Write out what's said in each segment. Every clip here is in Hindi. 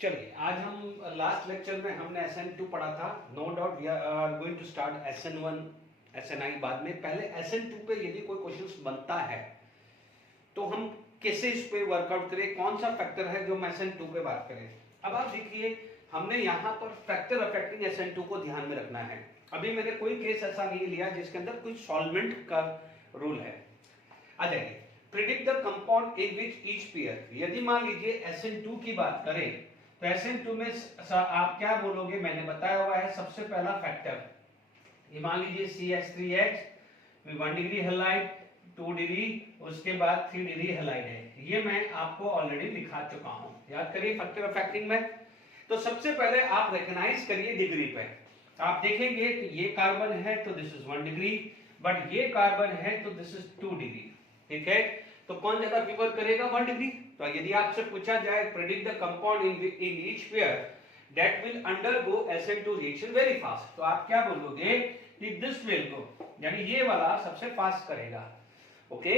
चलिए, आज हम लास्ट लेक्चर में हमने SN2 पढ़ा था। No doubt we are going to start SN1 SNI बाद में। पहले SN2 पे यदि कोई क्वेश्चंस बनता है तो हम कैसे इस पे वर्कआउट करें, कौन सा फैक्टर है जो हम SN2 पे बात करें। अब आप देखिए, हमने यहाँ पर फैक्टर अफेक्टिंग SN2 को ध्यान में रखना है। अभी मैंने कोई केस ऐसा नहीं लिया जिसके अंदर कोई सॉल्वेंट का रूल है। आ जाइए, predict the compound in which each pair. यदि मान लीजिए SN2 की बात करें तो SN2 में आप क्या बोलोगे, मैंने बताया हुआ है सबसे पहला फैक्टर, ये मान लीजिए CH3H 1 डिग्री हैलाइड, 2 डिग्री, उसके बाद 3 डिग्री हैलाइड है। ये मैं आपको ऑलरेडी लिखा चुका हूं, याद करिए फैक्टर ऑफ फैक्टिंग में। तो सबसे पहले आप रिकॉग्नाइज करिए डिग्री पे। आप देखेंगे तो ये कार्बन है तो दिस इज 1 डिग्री, बट ये कार्बन है तो दिस इज 2 डिग्री। ठीक है, तो कौन ज्यादा फेवर करेगा? 1 डिग्री। तो यदि आपसे पूछा जाए predict the compound in each pair that will undergo SN2 reaction very fast, तो आप क्या बोलोगे कि दिस विल गो, यानी ये वाला सबसे फास्ट करेगा। ओके,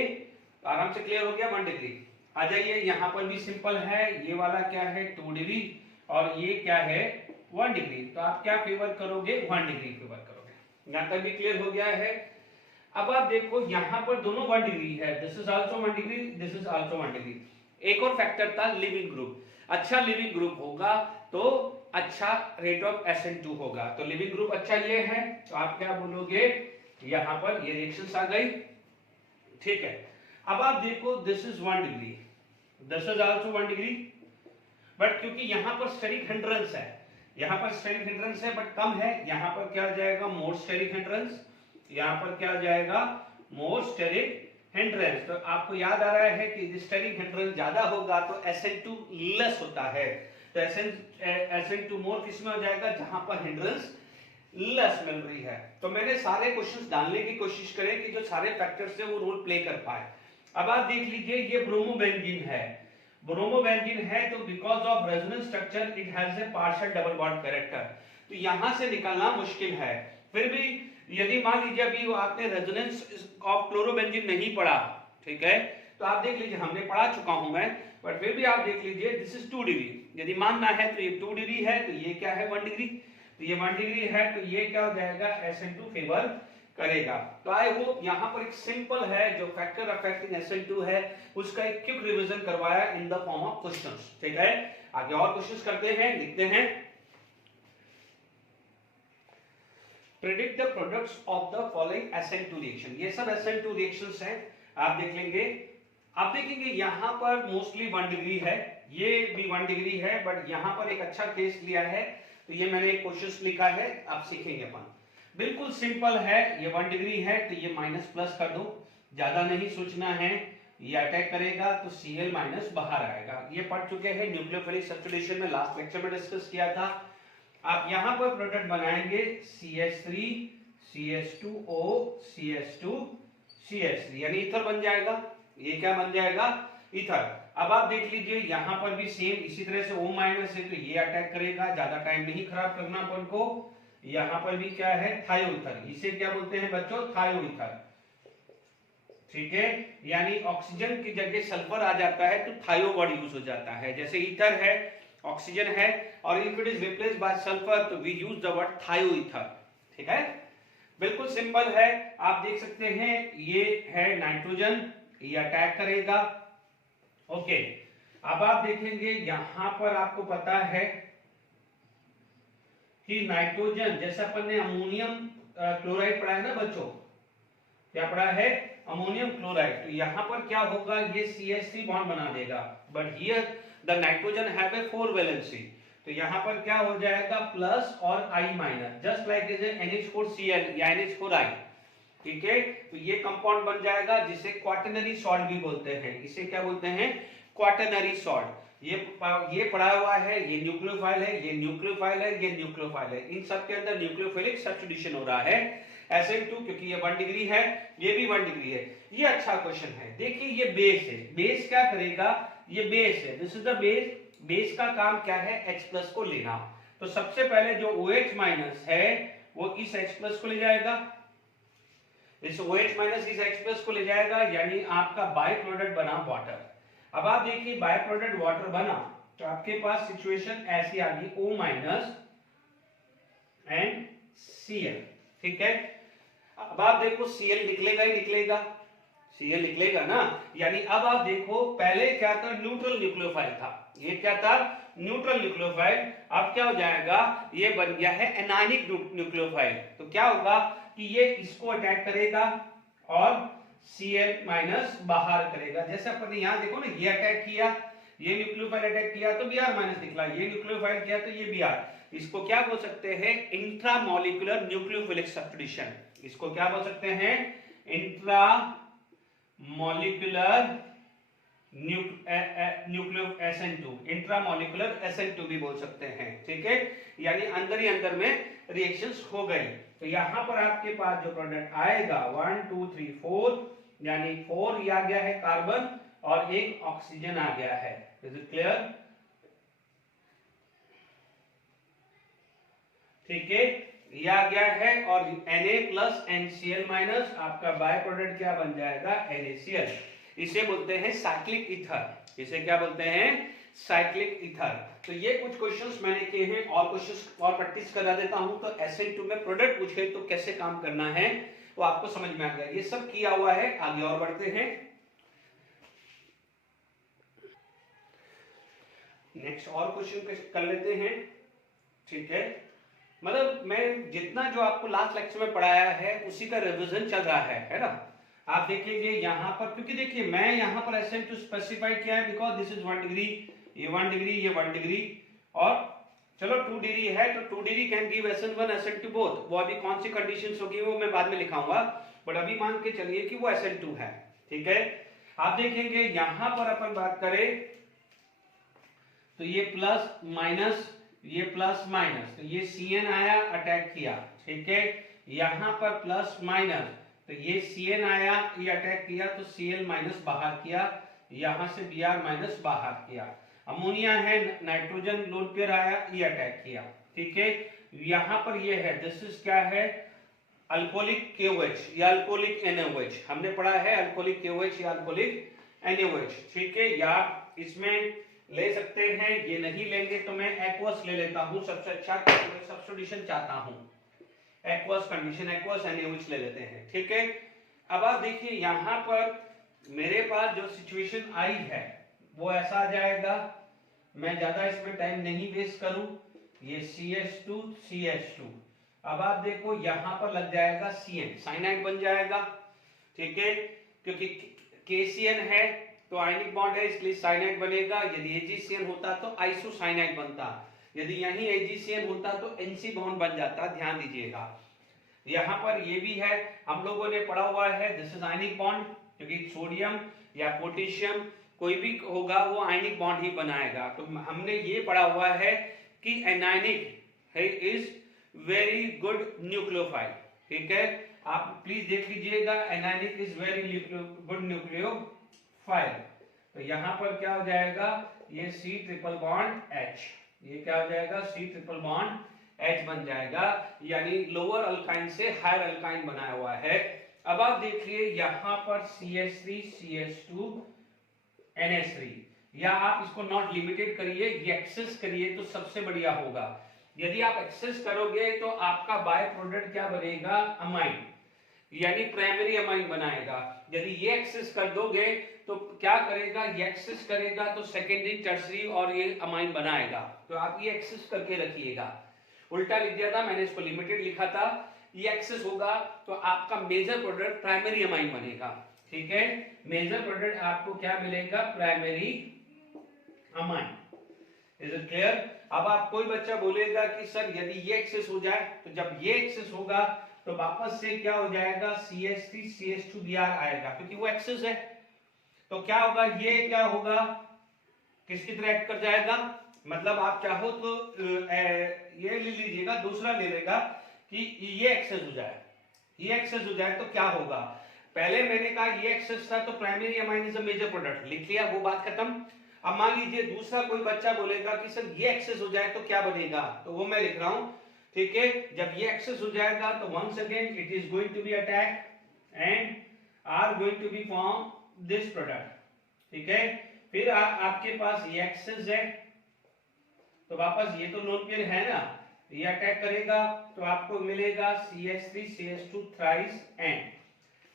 आराम से क्लियर हो गया। 1 डिग्री। आ जाइए, यहां पर भी सिंपल है, ये वाला क्या है 2 डिग्री और ये क्या है 1 डिग्री, तो आप क्या फेवर करोगे? 1 डिग्री फेवर करोगे। यहां तक भी क्लियर हो गया है। अब आप देखो यहां पर दोनों 1 डिग्री है, this is also 1 degree, this is also 1 degree. एक और फैक्टर था लिविंग ग्रुप। अच्छा लिविंग ग्रुप होगा तो अच्छा रेट ऑफ SN2 होगा। तो लिविंग ग्रुप अच्छा ये है, तो आप क्या बोलोगे? यहां पर ये रिएक्शंस आ गई। ठीक है, अब आप देखो this is 1 degree, this is also 1 degree, but क्योंकि यहां पर स्टेरिक हिंड्रेंस है, यहां पर स्टेरिक हिंड्रेंस है बट कम है, यहां पर क्या जाएगा? मोर स्टेरिक हिंड्रेंस। यहां पर क्या जाएगा? मोर स्टेरिक हिंड्रेंस। तो आपको याद आ रहा है कि स्टेरिक हिंड्रेंस ज्यादा होगा तो SN2 लेस होता है। तो SN2 मोर किसमें हो जाएगा? जहां पर हिंड्रेंस लेस मिल रही है। तो मैंने सारे क्वेश्चंस डालने की कोशिश करें कि जो सारे फैक्टर्स है वो रोल प्ले कर पाए। अब आप देख लीजिए, ये ब्रोमोबेंजीन है, ब्रोमोबेंजीन है तो because of resonance structure it has a partial double bond character, तो यहां से निकलना मुश्किल है। फिर भी यदि मान लीजिए अभी आपने रेजोनेंस ऑफ क्लोरोबेंजीन नहीं पढ़ा, ठीक है, तो आप देख लीजिए, हमने पढ़ा चुका हूं मैं, पर फिर भी आप देख लीजिए दिस इज 2 डिग्री। यदि मानना है तो ये 2 डिग्री है, तो ये क्या है 1 डिग्री, तो ये 1 डिग्री है, तो ये क्या हो जाएगा? SN2 फेवर करेगा। तो आई होप यहां पर एक सिंपल है जो फैक्टर अफेक्टिंग SN2 है उसका एक क्विक रिवीजन करवाया in the form of questions. ठीक है, आगे और क्वेश्चंस करते हैं, लिखते हैं। Predict the products of the following SN2 reaction. ये सब SN2 रिएक्शंस हैं, आप देख लेंगे। आप देखेंगे यहां पर मोस्टली 1 डिग्री है, ये भी 1 डिग्री है, बट यहां पर एक अच्छा केस लिया है, तो ये मैंने एक क्वेश्चन लिखा है, आप सीखेंगे अपन। बिल्कुल सिंपल है, ये 1 डिग्री है तो ये माइनस प्लस कर दो, ज्यादा नहीं सोचना है। ये अटैक करेगा तो Cl माइनस बाहर आएगा। ये पढ़ चुके हैं न्यूक्लियोफिलिक सब्स्टिट्यूशन में, लास्ट लेक्चर में डिस्कस किया था। आप यहां पर प्रोडक्ट बनाएंगे CH3 CH2O CH2 CH3, यानी ईथर बन जाएगा। ये क्या बन जाएगा? ईथर। अब आप देख लीजिए यहां पर भी सेम इसी तरह से O माइनस है तो ये अटैक करेगा, ज्यादा टाइम नहीं खराब करना अपन को। यहां पर भी क्या है? थायोईथर, इसे क्या बोलते हैं बच्चों? थायोईथर। ठीक है, यानी ऑक्सीजन की जगह सल्फर आ जाता है तो थायो वर्ड यूज हो जाता है। जैसे ईथर है, ऑक्सीजन है, और if it is replaced by sulphur तो we use the word thioether. ठीक है, बिल्कुल सिंपल है। आप देख सकते हैं ये है नाइट्रोजन, ये अटैक करेगा। ओके, अब आप देखेंगे यहां पर आपको पता है कि नाइट्रोजन, जैसे अपन ने अमोनियम क्लोराइड पढ़ा है ना बच्चों, क्या पढ़ा है? Ammonium chloride. तो यहां पर क्या होगा? ये CH3 बॉन्ड बना देगा, but here the nitrogen have a 4 valency, तो यहां पर क्या हो जाएगा? प्लस और I minus, just like is NH4Cl या NH4I। ठीक है, तो ये कंपाउंड बन जाएगा जिसे क्वाटरनरी सॉल्ट भी बोलते हैं। इसे क्या बोलते हैं? Quaternary salt. ये पढ़ा हुआ है, ये न्यूक्लियोफाइल है, ये न्यूक्लियोफाइल है, ये न्यूक्लियोफाइल है, इन सब के अंदर न्यूक्लियोफिलिक सब्स्टिट्यूशन हो रहा है। SN2 क्योंकि ये 1 डिग्री है, ये भी 1 डिग्री है। ये अच्छा क्वेश्चन है। देखिए ये बेस है, बेस क्या करेगा? ये बेस है, this is the base. Base का काम क्या है? H+ को लेना। तो सबसे पहले जो OH माइनस है वो इस H+ को ले जाएगा, इस OH माइनस इस H+ को ले जाएगा, यानी आपका बाय प्रोडक्ट बना वाटर। अब आप देखिए बाय प्रोडक्ट वाटर बना, तो आपके पास सिचुएशन ऐसी आ गई O माइनस एंड Cl, ठीक है। अब आप देखो Cl निकलेगा ही निकलेगा, Cl निकलेगा ना, यानी अब आप देखो पहले क्या था, न्यूट्रल न्यूक्लियोफाइल था, ये क्या था, न्यूट्रल न्यूक्लियोफाइल। अब क्या हो जाएगा, ये बन गया है एनायनिक न्यूक्लियोफाइल। तो क्या होगा कि ये इसको अटैक करेगा और Cl माइनस बाहर करेगा। जैसे अपन ने यहां देखो ना, ये अटैक किया, ये न्यूक्लियोफाइल अटैक किया तो Br माइनस निकला, ये न्यूक्लियोफाइल किया तो ये Br। इसको क्या बोल सकते हैं, इंट्रामोलिकुलर न्यूक्लियोफिलिक सब्स्टिट्यूशन। इसको क्या बोल सकते हैं, intra molecular nucleo SN2, intramolecular SN2 भी बोल सकते हैं, ठीक है। यानी अंदर ही अंदर में रिएक्शंस हो गई। तो यहां पर आपके पास जो प्रोडक्ट आएगा 1 2 3 4, यानी 4 ये आ गया है कार्बन और एक ऑक्सीजन आ गया है। इज इट क्लियर, ठीक है, ये आ गया है। और Na प्लस NCl माइनस आपका बाय प्रोडक्ट क्या बन जाएगा, NaCl। इसे बोलते हैं साइक्लिक ईथर। इसे क्या बोलते हैं, साइक्लिक ईथर। तो ये कुछ क्वेश्चंस मैंने किए हैं, और क्वेश्चंस और प्रैक्टिस करा देता हूं। तो SN2 में प्रोडक्ट पूछे तो कैसे काम करना है वो आपको समझ में आ गया, ये सब किया हुआ है। आगे और बढ़ते हैं, नेक्स्ट और क्वेश्चन कर लेते हैं, ठीक है। मतलब मैं जितना जो आपको लास्ट लेक्चर में पढ़ाया है उसी का रिवीजन चल रहा है ना। आप देखेंगे यहाँ पर, क्योंकि देखिए मैं यहाँ पर SN2 स्पेसिफाई किया है बिकॉज दिस इज 1 डिग्री, ये 1 डिग्री, ये 1 डिग्री, और चलो 2 डिग्री है तो 2 degree can give SN1 SN2 both. वो अभी कौन सी कंडीशंस होगी वो मैं बाद में लिखाऊंगा, बट अभी मान के चलिए कि वो SN2 है, ठीक है। आप देखेंगे यहाँ पर अपन बात करें तो ये प्लस माइनस, ये प्लस माइनस, तो ये Cn आया अटैक किया, ठीक है। यहां पर प्लस माइनस, तो ये Cn आया ये अटैक किया तो Cl माइनस बाहर किया, यहां से Br माइनस बाहर किया। अमोनिया है, नाइट्रोजन लोन पेयर आया ये अटैक किया, ठीक है। यहां पर ये है, दिस इज क्या है, अल्कोहलिक KOH या अल्कोहलिक NaOH। हमने पढ़ा है अल्कोहलिक KOH या अल्कोहलिक NaOH, ठीक है। या इसमें ले सकते हैं, ये नहीं लेंगे तो मैं एक्वस ले लेता हूं, सबसे अच्छा सब्स्टिट्यूशन चाहता हूं, एक्वस कंडीशन, एक्वस NaOH ले लेते हैं, ठीक है। अब आप देखिए यहां पर मेरे पास जो सिचुएशन आई है वो ऐसा आ जाएगा, मैं ज्यादा इसमें टाइम नहीं वेस्ट करूं, ये CH2 CH2। अब आप देखो यहां पर लग जाएगा Cn, साइनाइड बन जाएगा, ठीक है, क्योंकि KCN है तो आयनिक बॉन्ड है इसलिए साइनाइड बनेगा। यदि AgCN होता तो आइसोसाइनाइड बनता, यदि यहीं AgCN होता तो NC बॉन्ड बन जाता, ध्यान दीजिएगा। यहाँ पर ये भी है, हम लोगों ने पढ़ा हुआ है, दिस इज आयनिक बॉन्ड, क्योंकि सोडियम या पोटेशियम कोई भी होगा वो आयनिक बॉन्ड ही बनाएगा। तो हमने ये पढ़ा हुआ है कि एनायनिक है इज वेरी गुड न्यूक्लियोफाइल, ठीक है। आप प्लीज देख लीजिएगा, anionic is very good nucleophile. तो यहां पर क्या हो जाएगा, ये C ट्रिपल बॉन्ड H, ये क्या हो जाएगा, C ट्रिपल बॉन्ड H बन जाएगा, यानी लोअर अल्काइन से हायर अल्काइन बनाया हुआ है। अब आप देखिए यहां पर CH3 CH2 NH3, या आप इसको नॉट लिमिटेड करिए, ये एक्सेस करिए तो सबसे बढ़िया होगा। यदि आप एक्सेस करोगे तो आपका बाय प्रोडक्ट क्या बनेगा, अमाइन, यानी प्राइमरी अमाइन बनाएगा। यदि ये एक्सेस कर दोगे तो क्या करेगा, ये एक्सेस करेगा तो सेकेंडरी टर्सरी और ये अमाइन बनाएगा। तो आप ये एक्सेस करके रखिएगा, उल्टा लिख दिया था मैंने, इसको लिमिटेड लिखा था। ये एक्सेस होगा तो आपका मेजर प्रोडक्ट प्राइमरी अमाइन बनेगा, ठीक है। मेजर प्रोडक्ट आपको क्या मिलेगा, primary amine. Is it clear. अब आप कोई बच्चा बोलेगा कि सर यदि ये एक्सेस हो जाए, तो जब ये एक्सेस होगा तो वापस से क्या हो जाएगा, CH3 CH2 Br आएगा, क्योंकि वो एक्सेस है। तो क्या होगा, ये क्या होगा, किसकी तरह एक्ट कर जाएगा, मतलब आप चाहो तो ये ले लीजिएगा, दूसरा ले लेगा कि ये एक्सेस हो जाए, ये एक्सेस हो जाए तो क्या होगा। पहले मैंने कहा ये एक्सेस था तो primary amine is a major product, लिख लिया, वो बात खत्म। अब मान लीजिए दूसरा कोई बच्चा बोलेगा कि सर ये एक्सेस हो जाए तो क्या बनेगा, तो वो मैं लिख रहा हूं, ठीक है। जब ये एक्सेस हो जाएगा तो once again it is going to be attack and are going to be form this product, ठीक है। फिर आपके पास ये एक्सेस है, तो वापस ये तो लोन पेयर है ना, ये अटैक करेगा तो आपको मिलेगा CH3 CH2 थ्राइस N।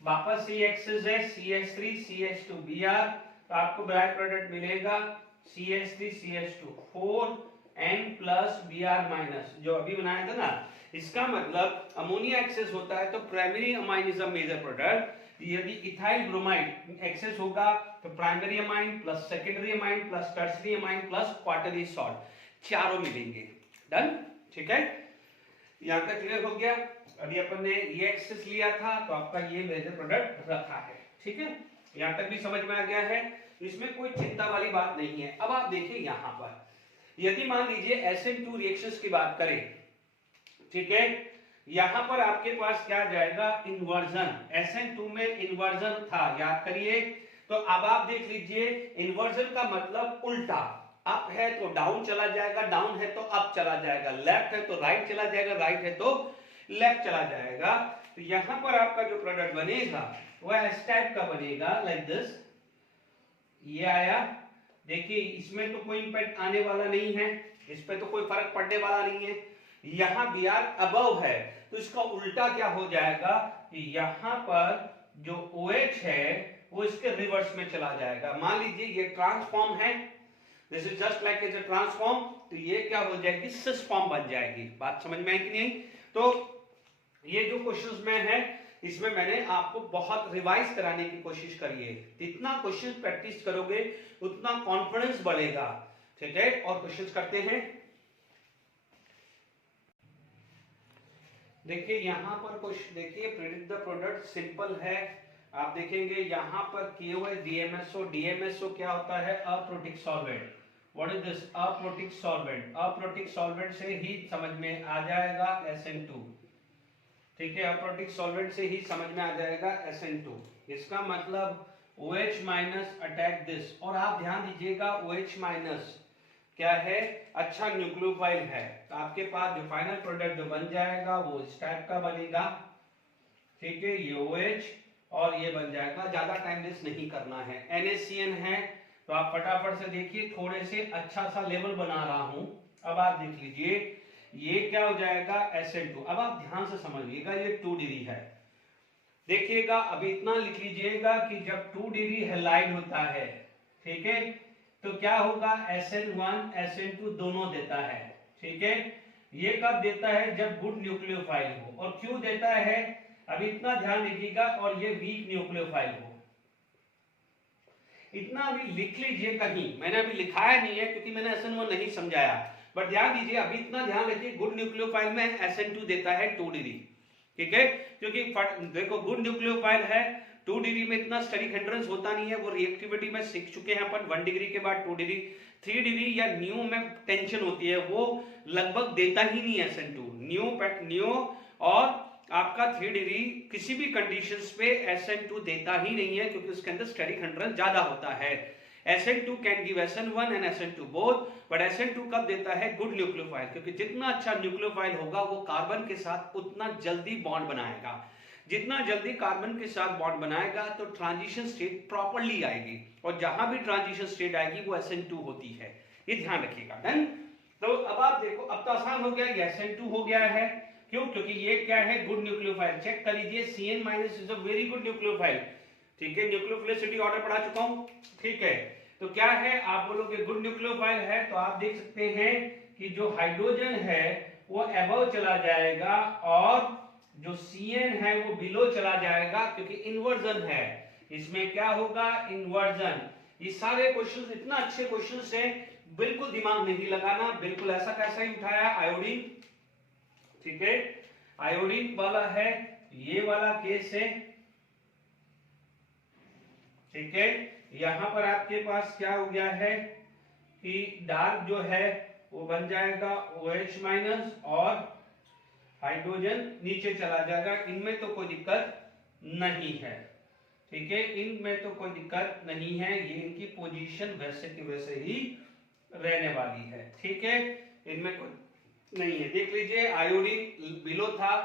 वापस से एक्सेस है CH3 CH2 Br, तो आपको बाय प्रोडक्ट मिलेगा CH3 CH2 4 N plus Br minus, जो अभी बनाया था ना। इसका मतलब अमोनिया एक्सेस होता है तो primary amine is a major product. यदि इथाइल ब्रोमाइड एक्सेस होगा तो primary amine plus secondary amine plus tertiary amine plus quaternary salt, चारों मिलेंगे। डन, ठीक है, यहाँ तक क्लियर हो गया। अभी अपन ने ये एक्सेस लिया था तो आपका ये मेजर प्रोडक्ट रखा है, ठीक है, यहाँ तक भी समझ में आ गया है, इसमें कोई चिंता वाली बात नहीं है। अब आप देखिए यहाँ पर, यदि मान लीजिए SN2 रिएक्शंस की बात करें, ठीक है, यहां पर आपके पास क्या जाएगा, इन्वर्जन। SN2 में इन्वर्जन था, याद करिए। तो अब आप देख लीजिए, इन्वर्जन का मतलब उल्टा, अप है तो डाउन चला जाएगा, डाउन है तो अप चला जाएगा, लेफ्ट है तो राइट चला जाएगा, राइट है तो लेफ्ट चला जाएगा। तो यहां पर आपका जो प्रोडक्ट बनेगा वह इस टाइप का बनेगा, लाइक दिस। ये आया, देखिए इसमें तो कोई इंपैक्ट आने वाला नहीं है, इस पे तो कोई फर्क पड़ने वाला नहीं है। यहां Br अबव है तो इसका उल्टा क्या हो जाएगा कि यहां पर जो OH है वो इसके रिवर्स में चला जाएगा। मान लीजिए ये ट्रांसफॉर्म है, this is just like as a transform, तो ये क्या हो जाएगी, सिस फॉर्म बन जाएगी। बात समझ में आई कि नहीं? तो ये जो क्वेश्चंस में है इसमें मैंने आपको बहुत रिवाइज कराने की कोशिश करी है। जितना क्वेश्चन प्रैक्टिस करोगे उतना कॉन्फिडेंस बढ़ेगा, ठीक है। और क्वेश्चंस करते हैं। देखिए यहाँ पर कुछ देखिए, प्रेडिक्ट द प्रोडक्ट सिंपल है। आप देखेंगे यहाँ पर KOH DMSO, DMSO क्या होता है, aprotic solvent. What is this, aprotic solvent. Aprotic solvent से ही समझ में आ जाएगा SN2, ठीक है, अप्रोटिक सॉल्वेंट से ही समझ में आ जाएगा SN2। इसका मतलब OH माइनस अटैक दिस, और आप ध्यान दीजिएगा OH माइनस क्या है, अच्छा न्यूक्लियोफाइल है, तो आपके पास जो फाइनल प्रोडक्ट जो बन जाएगा वो इस टाइप का बनेगा, ठीक है, ये OH और ये बन जाएगा। ज्यादा टाइम वेस्ट नहीं करना है। NaCN है तो आप फटाफट से देखिए, थोड़े से अच्छा सा लेवल बना रहा हूं। अब आप देख लीजिए ये क्या हो जाएगा, SN2। अब आप ध्यान से समझिएगा, ये 2 डिग्री है, देखिएगा अभी इतना लिख लीजिएगा कि जब 2 डिग्री हैलाइड होता है, ठीक है, तो क्या होगा, SN1 SN2 दोनों देता है, ठीक है। ये कब देता है, जब गुड न्यूक्लियोफाइल हो। और क्यों देता है, अभी इतना ध्यान दीजिएगा, और ये वीक न्यूक्लियोफाइल हो। इतना अभी लिख लीजिए, कहीं मैंने अभी लिखाया नहीं है क्योंकि मैंने SN1 नहीं समझाया, बट ध्यान दीजिए, अभी इतना ध्यान रखिए, गुड न्यूक्लियोफाइल में SN2 देता है 2 डिग्री, ठीक है, क्योंकि देखो गुड न्यूक्लियोफाइल है, 2 डिग्री में इतना स्टेरिक हिंड्रेंस होता नहीं है, वो रिएक्टिविटी में सीख चुके हैं अपन। 1 डिग्री के बाद 2 डिग्री, 3 डिग्री या न्यू में टेंशन होती है, वो लगभग देता ही नहीं है SN2। न्यू और आपका 3 डिग्री किसी भी कंडीशंस पे SN2 देता ही नहीं है, क्योंकि उसके अंदर स्टेरिक हिंड्रेंस ज्यादा होता है। SN2 can give SN1 and SN2 both, but SN2 कब देता है, गुड न्यूक्लियोफाइल, क्योंकि जितना अच्छा न्यूक्लियोफाइल होगा वो कार्बन के साथ उतना जल्दी बॉन्ड बनाएगा। जितना जल्दी कार्बन के साथ बॉन्ड बनाएगा तो ट्रांजिशन स्टेट प्रॉपर्ली आएगी, और जहां भी ट्रांजिशन स्टेट आएगी वो SN2 होती है, ये ध्यान रखिएगा। डन। तो अब आप देखो, अब तो आसान हो गया, ये SN2 हो गया है, क्यों, क्योंकि ये क्या है, गुड न्यूक्लियोफाइल। चेक कर लीजिए, CN minus is a very good nucleophile, ठीक है, न्यूक्लियोफिलिसिटी ऑर्डर पढ़ा चुका हूं, ठीक है। तो क्या है, आप बोलोगे गुड न्यूक्लियोफाइल है, तो आप देख सकते हैं कि जो हाइड्रोजन है वो अबव चला जाएगा, और जो CN है वो बिलो चला जाएगा, क्योंकि इन्वर्जन है। इसमें क्या होगा, इन्वर्जन। ये सारे क्वेश्चंस इतना अच्छे क्वेश्चंस हैं, बिल्कुल दिमाग नहीं लगाना, बिल्कुल ऐसा कैसा ही उठाया, आयोडीन, ठीक है, आयोडीन वाला है, ये वाला केस है, ठीक है। यहां पर आपके पास क्या हो गया है कि डार्क जो है वो बन जाएगा OH माइनस, और हाइड्रोजन नीचे चला जाएगा। इनमें तो कोई दिक्कत नहीं है, ठीक है, इनमें तो कोई दिक्कत नहीं है, ये इनकी पोजीशन वैसे की वैसे ही रहने वाली है, ठीक है, इनमें कोई नहीं है। देख लीजिए, आयोडीन बिलो था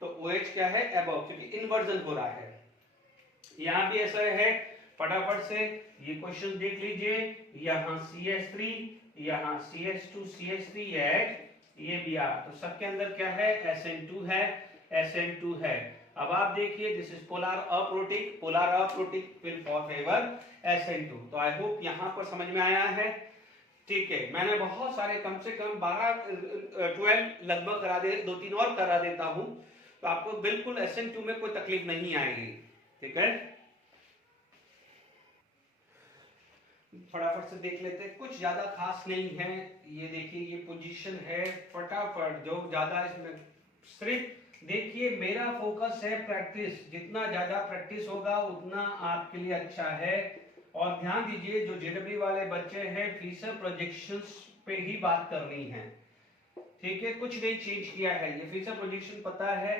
तो OH क्या है, अबव, क्योंकि इन्वर्जन हो रहा है। यहां भी ऐसा है, फटाफट से ये क्वेश्चन देख लीजिए, यहां CH3, यहाँ CH2CH3 ये भी आ, तो सबके अंदर क्या है, SN2 है, SN2 है। अब आप देखिए this is polar aprotic will favour SN2। तो आई होप यहाँ पर समझ में आया है। ठीक है, मैंने बहुत सारे कम से कम 12 लगभग करा दे, 2-3 और करा देता हूं, तो आपको बिल्कुल SN2 में कोई तकलीफ नहीं आएगी। ठीक है, फटाफट से देख लेते हैं, कुछ ज्यादा खास नहीं है। ये देखिए ये पोजीशन है, फटाफट जो ज्यादा इसमें, सिर्फ देखिए मेरा फोकस है प्रैक्टिस, जितना ज्यादा प्रैक्टिस होगा उतना आपके लिए अच्छा है। और ध्यान दीजिए जो जेडब्ल्यू वाले बच्चे हैं फीचर प्रोजेक्शंस पे ही बात करनी है। ठीक है, कुछ नहीं चेंज किया है, ये फीचर प्रोजेक्शन पता है।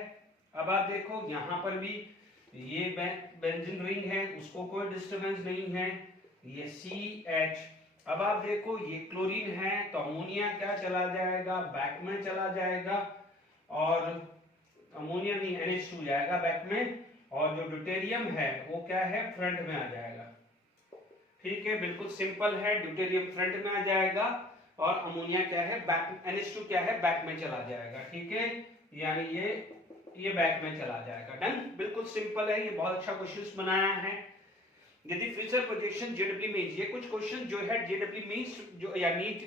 अब आप देखो यहाँ पर भी ये बेंजीन रिंग है, उसको कोई डिस्टरबेंस नहीं है, ये CH। अब आप देखो ये क्लोरीन है, तो अमोनिया क्या चला जाएगा, बैक में चला जाएगा, और अमोनिया नहीं NH2 जाएगा बैक में, और जो ड्यूटेरियम है वो क्या है, फ्रंट में आ जाएगा। ठीक है, बिल्कुल सिंपल है, ड्यूटेरियम फ्रंट में आ जाएगा और अमोनिया क्या है, बैक, NH2 क्या है, बैक में चला जाएगा। ठीक है, यानी ये बैक में चला जाएगा। डन, बिल्कुल सिंपल है, ये बहुत अच्छा क्वेश्चन बनाया है। यदि फ्यूचर प्रोजेक्शन जेडब्ल्यू मींस, ये कुछ क्वेश्चन जो है जेडब्ल्यू मींस जो या नीट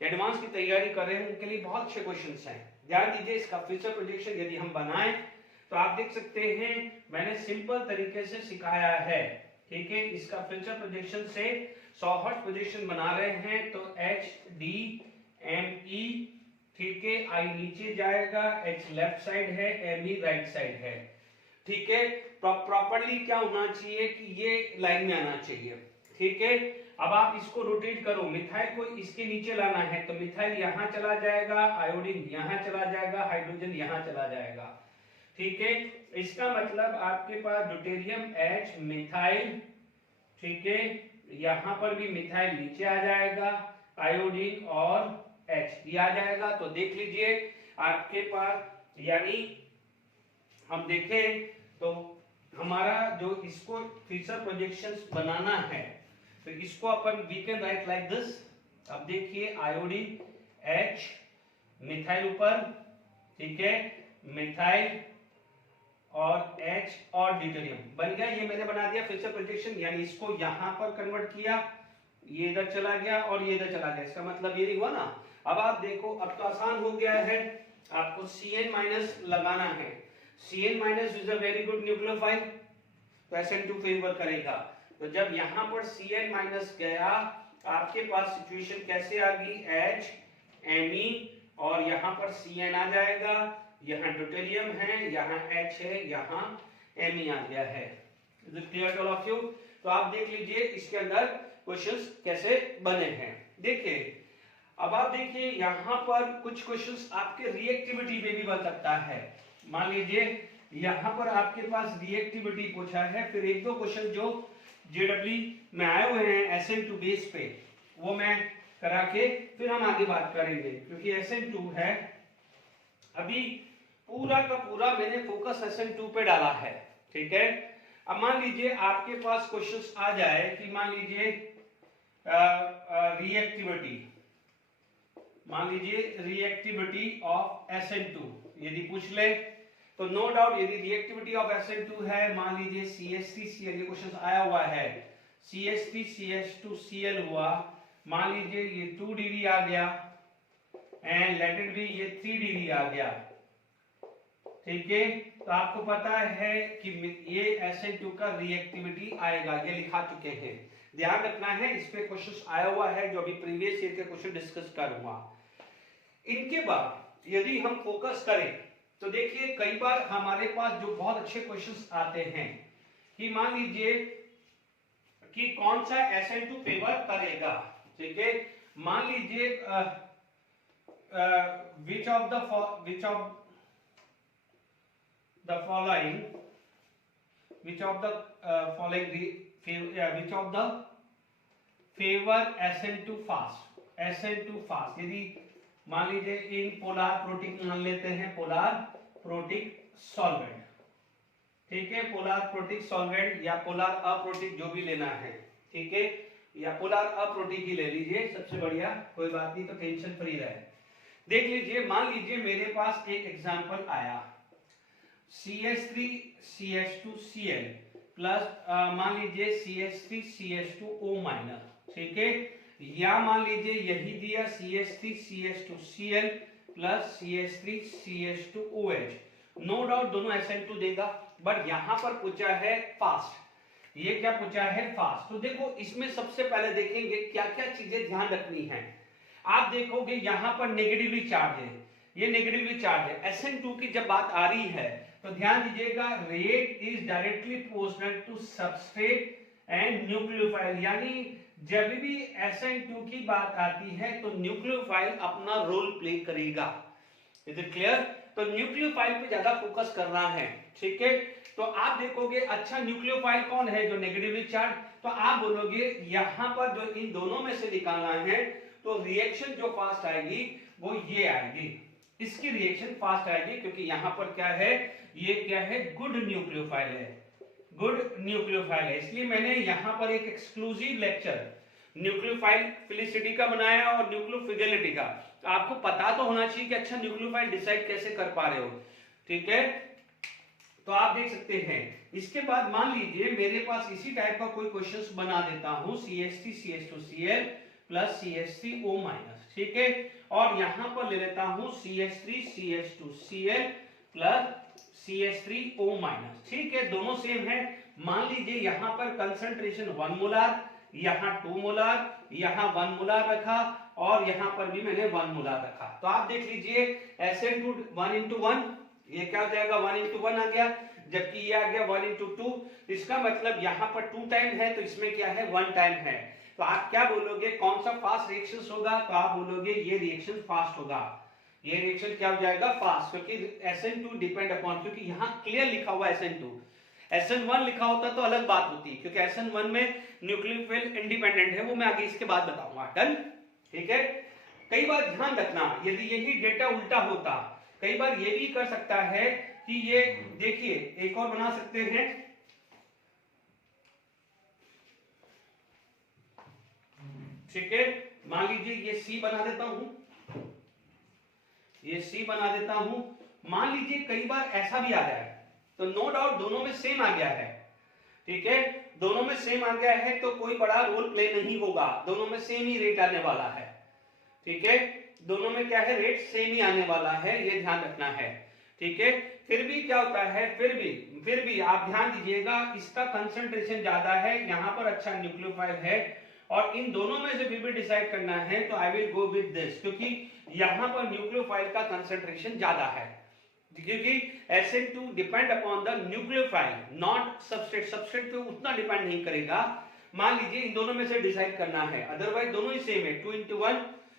एडवांस की तैयारी कर रहे हैं उनके लिए बहुत अच्छे क्वेश्चंस हैं। ध्यान दीजिए, इसका फ्यूचर प्रोजेक्शन यदि हम बनाएं तो आप देख सकते हैं मैंने सिंपल तरीके से सिखाया है। ठीक है, इसका फ्यूचर प्रोजेक्शन से 100 हर्ट्ज प्रोजेक्शन बना रहे हैं, तो HDME, ठीक है, I नीचे जाएगा, H लेफ्ट साइड है, ME राइट साइड है। ठीक है, प्रॉपर्ली क्या होना चाहिए कि ये लाइन में आना चाहिए। ठीक है, अब आप इसको रोटेट करो, मिथाइल को इसके नीचे लाना है, तो मिथाइल यहाँ चला जाएगा, आयोडीन यहाँ चला जाएगा, हाइड्रोजन यहाँ चला जाएगा। ठीक है, इसका मतलब आपके पास ड्यूटेरियम H, मिथाइल, ठीक है, यहाँ पर भी मिथाइल नीचे आ जाएगा, आयोडीन और H ये आ जाएगा। तो देख लीजिए आपके पास, यानी हम देखें तो हमारा जो इसको फीचर प्रोजेक्शंस बनाना है, तो इसको अपन we can write like this. अब देखिए आयोडीन H, मिथाइल ऊपर, ठीक है, मिथाइल और H और ड्यूटेरियम बन गया। ये मैंने बना दिया फीचर प्रोजेक्शन, यानी इसको यहां पर कन्वर्ट किया, ये इधर चला गया और ये इधर चला गया, इसका मतलब ये नहीं हुआ ना। अब आप देखो, अब तो आसान हो गया है, आपको Cn- लगाना है। Cn- is a very good nucleophile, तो SN2 फेवर करेगा। तो जब यहां पर Cn- गया, आपके पास सिचुएशन कैसे आ गई, H, Me, और यहां पर Cn आ जाएगा, यहाँ ड्यूटेरियम है, यहाँ H है, यहाँ Me आ गया है। Is it clear to all of you? तो आप देख लीजिए इसके अंदर क्वेश्चंस कैसे बने हैं। देखिए, अब आप देखिए यहाँ पर कुछ क्वेश्चंस आपके रिएक्टिविटी पे भी बन सकता है। मान लीजिए यहाँ पर आपके पास रिएक्टिविटी पूछा है, फिर एक दो क्वेश्चन जो जेडब्ल्यू में आए हुए हैं SN2 बेस पे, वो मैं करा के फिर हम आगे बात करेंगे, क्योंकि SN2 है। अभी पूरा का पूरा मैंने फोकस SN2 पे डाला है। ठीक है, अब मान लीजिए आपके पास क्वेश्चंस आ जाए कि मान लीजिए रिएक्टिविटी, मान लीजिए रिएक्टिविटी ऑफ SN2 यदि पूछ ले, तो नो डाउट यदि रिएक्टिविटी ऑफ SN2 है, मान लीजिए CH3Cl, ये क्वेश्चन आया हुआ है, CH3CH2Cl हुआ, मान लीजिए ये 2 डिग्री आ गया, एंड लेट इट बी ये 3 डिग्री आ गया। ठीक है, तो आपको पता है कि ये SN2 का रिएक्टिविटी आएगा, ये लिखा चुके हैं, ध्यान रखना है, इस पे क्वेश्चन आया हुआ है जो अभी प्रीवियस ईयर के क्वेश्चन डिस्कस करूंगा। इनके बाद यदि हम फोकस करें तो देखिए कई बार हमारे पास जो बहुत अच्छे क्वेश्चंस आते हैं कि मान लीजिए कि कौन सा SN2 फेवर करेगा। ठीक है, मान लीजिए which of the favor SN2 fast, यदि मान लीजिए इन पोलर प्रोटिक मान लेते हैं, पोलर प्रोटिक सॉल्वेंट। ठीक है, पोलर प्रोटिक सॉल्वेंट या पोलर अप्रोटिक जो भी लेना है। ठीक है, या पोलर अप्रोटिक ही ले लीजिए, सबसे बढ़िया, कोई बात नहीं, तो टेंशन फ्री रहे। देख लीजिए, मान लीजिए मेरे पास एक एग्जांपल आया CH3CH2Cl प्लस मान लीजिए CH3CH2O-, ठीक है, या मान लीजिए यही दिया CH3CH2Cl plus CH3CH2OH। No doubt दोनों SN2 देगा, बट यहां पर पूछा है फास्ट, ये क्या पूछा है फास्ट। तो देखो इसमें सबसे पहले देखेंगे क्या क्या चीजें ध्यान रखनी है। आप देखोगे यहां पर नेगेटिवली चार्ज है, ये नेगेटिवली चार्ज है। SN2 की जब बात आ रही है तो ध्यान दीजिएगा, rate is directly proportional to substrate and nucleophile, यानी जब भी SN2 की बात आती है तो न्यूक्लियोफाइल अपना रोल प्ले करेगा। Is it clear? तो न्यूक्लियोफाइल पे ज्यादा फोकस करना है, ठीक है। तो आप देखोगे अच्छा न्यूक्लियोफाइल कौन है जो नेगेटिवली चार्ज, तो आप बोलोगे यहां पर जो इन दोनों में से निकालना है तो रिएक्शन जो फास्ट आएगी वो ये आएगी, इसकी रिएक्शन फास्ट आएगी, क्योंकि यहां पर क्या है, ये क्या है, गुड न्यूक्लियोफाइल है, गुड न्यूक्लियोफाइल है। इसलिए मैंने यहां पर एक एक्सक्लूसिव लेक्चर न्यूक्लियोफाइल फिलिसिटी का बनाया और न्यूक्लियोफिलिटी का। तो आपको पता तो होना चाहिए कि अच्छा न्यूक्लियोफाइल डिसाइड कैसे कर पा रहे हो, ठीक है। तो आप देख सकते हैं। इसके बाद मान लीजिए मेरे पास इसी टाइप का कोई क्वेश्चंस बना देता हूं, CH3CH2Cl प्लस CH3O-, ठीक है, और यहां पर ले लेता हूं CH3CH2Cl प्लस CH3O-, ठीक है, दोनों सेम है। मान लीजिए यहां पर कंसंट्रेशन 1 मोलार, यहां 2 मोलार, यहां 1 मोलार रखा और यहां पर भी मैंने 1 मोलार रखा। तो आप देख लीजिए SN2 1:1, ये क्या हो जाएगा 1:1 आ गया, जबकि ये आ गया 1:2। इसका मतलब यहां पर 2 टाइम है तो इसमें क्या है 1 टाइम है। तो आप क्या बोलोगे कौन सा फास्ट रिएक्शन होगा, तो आप बोलोगे ये रिएक्शन फास्ट होगा, ये रिएक्शन क्या हो जाएगा फास्ट, क्योंकि SN2 डिपेंड अपॉन, क्योंकि यहां क्लियर लिखा हुआ SN2, SN1 लिखा होता तो अलग बात होती, क्योंकि SN1 में न्यूक्लियोफिल इंडिपेंडेंट है, वो मैं आगे इसके बाद बताऊंगा। डन, ठीक है। कई बार ध्यान रखना यदि यही डेटा उल्टा होता, कई बार ये भी कर सकता है कि ये देखिए एक और बना सकते हैं, ठीक है, मान लीजिए ये C बना देता हूं, ये C बना देता हूं। मान लीजिए कई बार ऐसा भी आ जाए, तो नो डाउट दोनों में सेम आ गया है, ठीक है, दोनों में सेम आ गया है तो कोई बड़ा रोल प्ले नहीं होगा, दोनों में सेम ही रेट आने वाला है, ठीक है, दोनों में क्या है रेट सेम ही आने वाला है, ये ध्यान रखना है, ठीक है। फिर भी क्या होता है, फिर भी आप ध्यान दीजिएगा, इसका कंसंट्रेशन ज्यादा है, यहां पर अच्छा न्यूक्लियोफाइल है, और इन दोनों में से भी डिसाइड करना है तो I will go with this, क्योंकि यहां पर न्यूक्लियोफाइल का कंसंट्रेशन ज्यादा है, क्योंकि SN2 depend upon the nucleophile not substrate, substrate पे उतना डिपेंड नहीं करेगा। मान लीजिए इन दोनों में से डिसाइड करना है, अदरवाइज दोनों ही सेम है, 2:1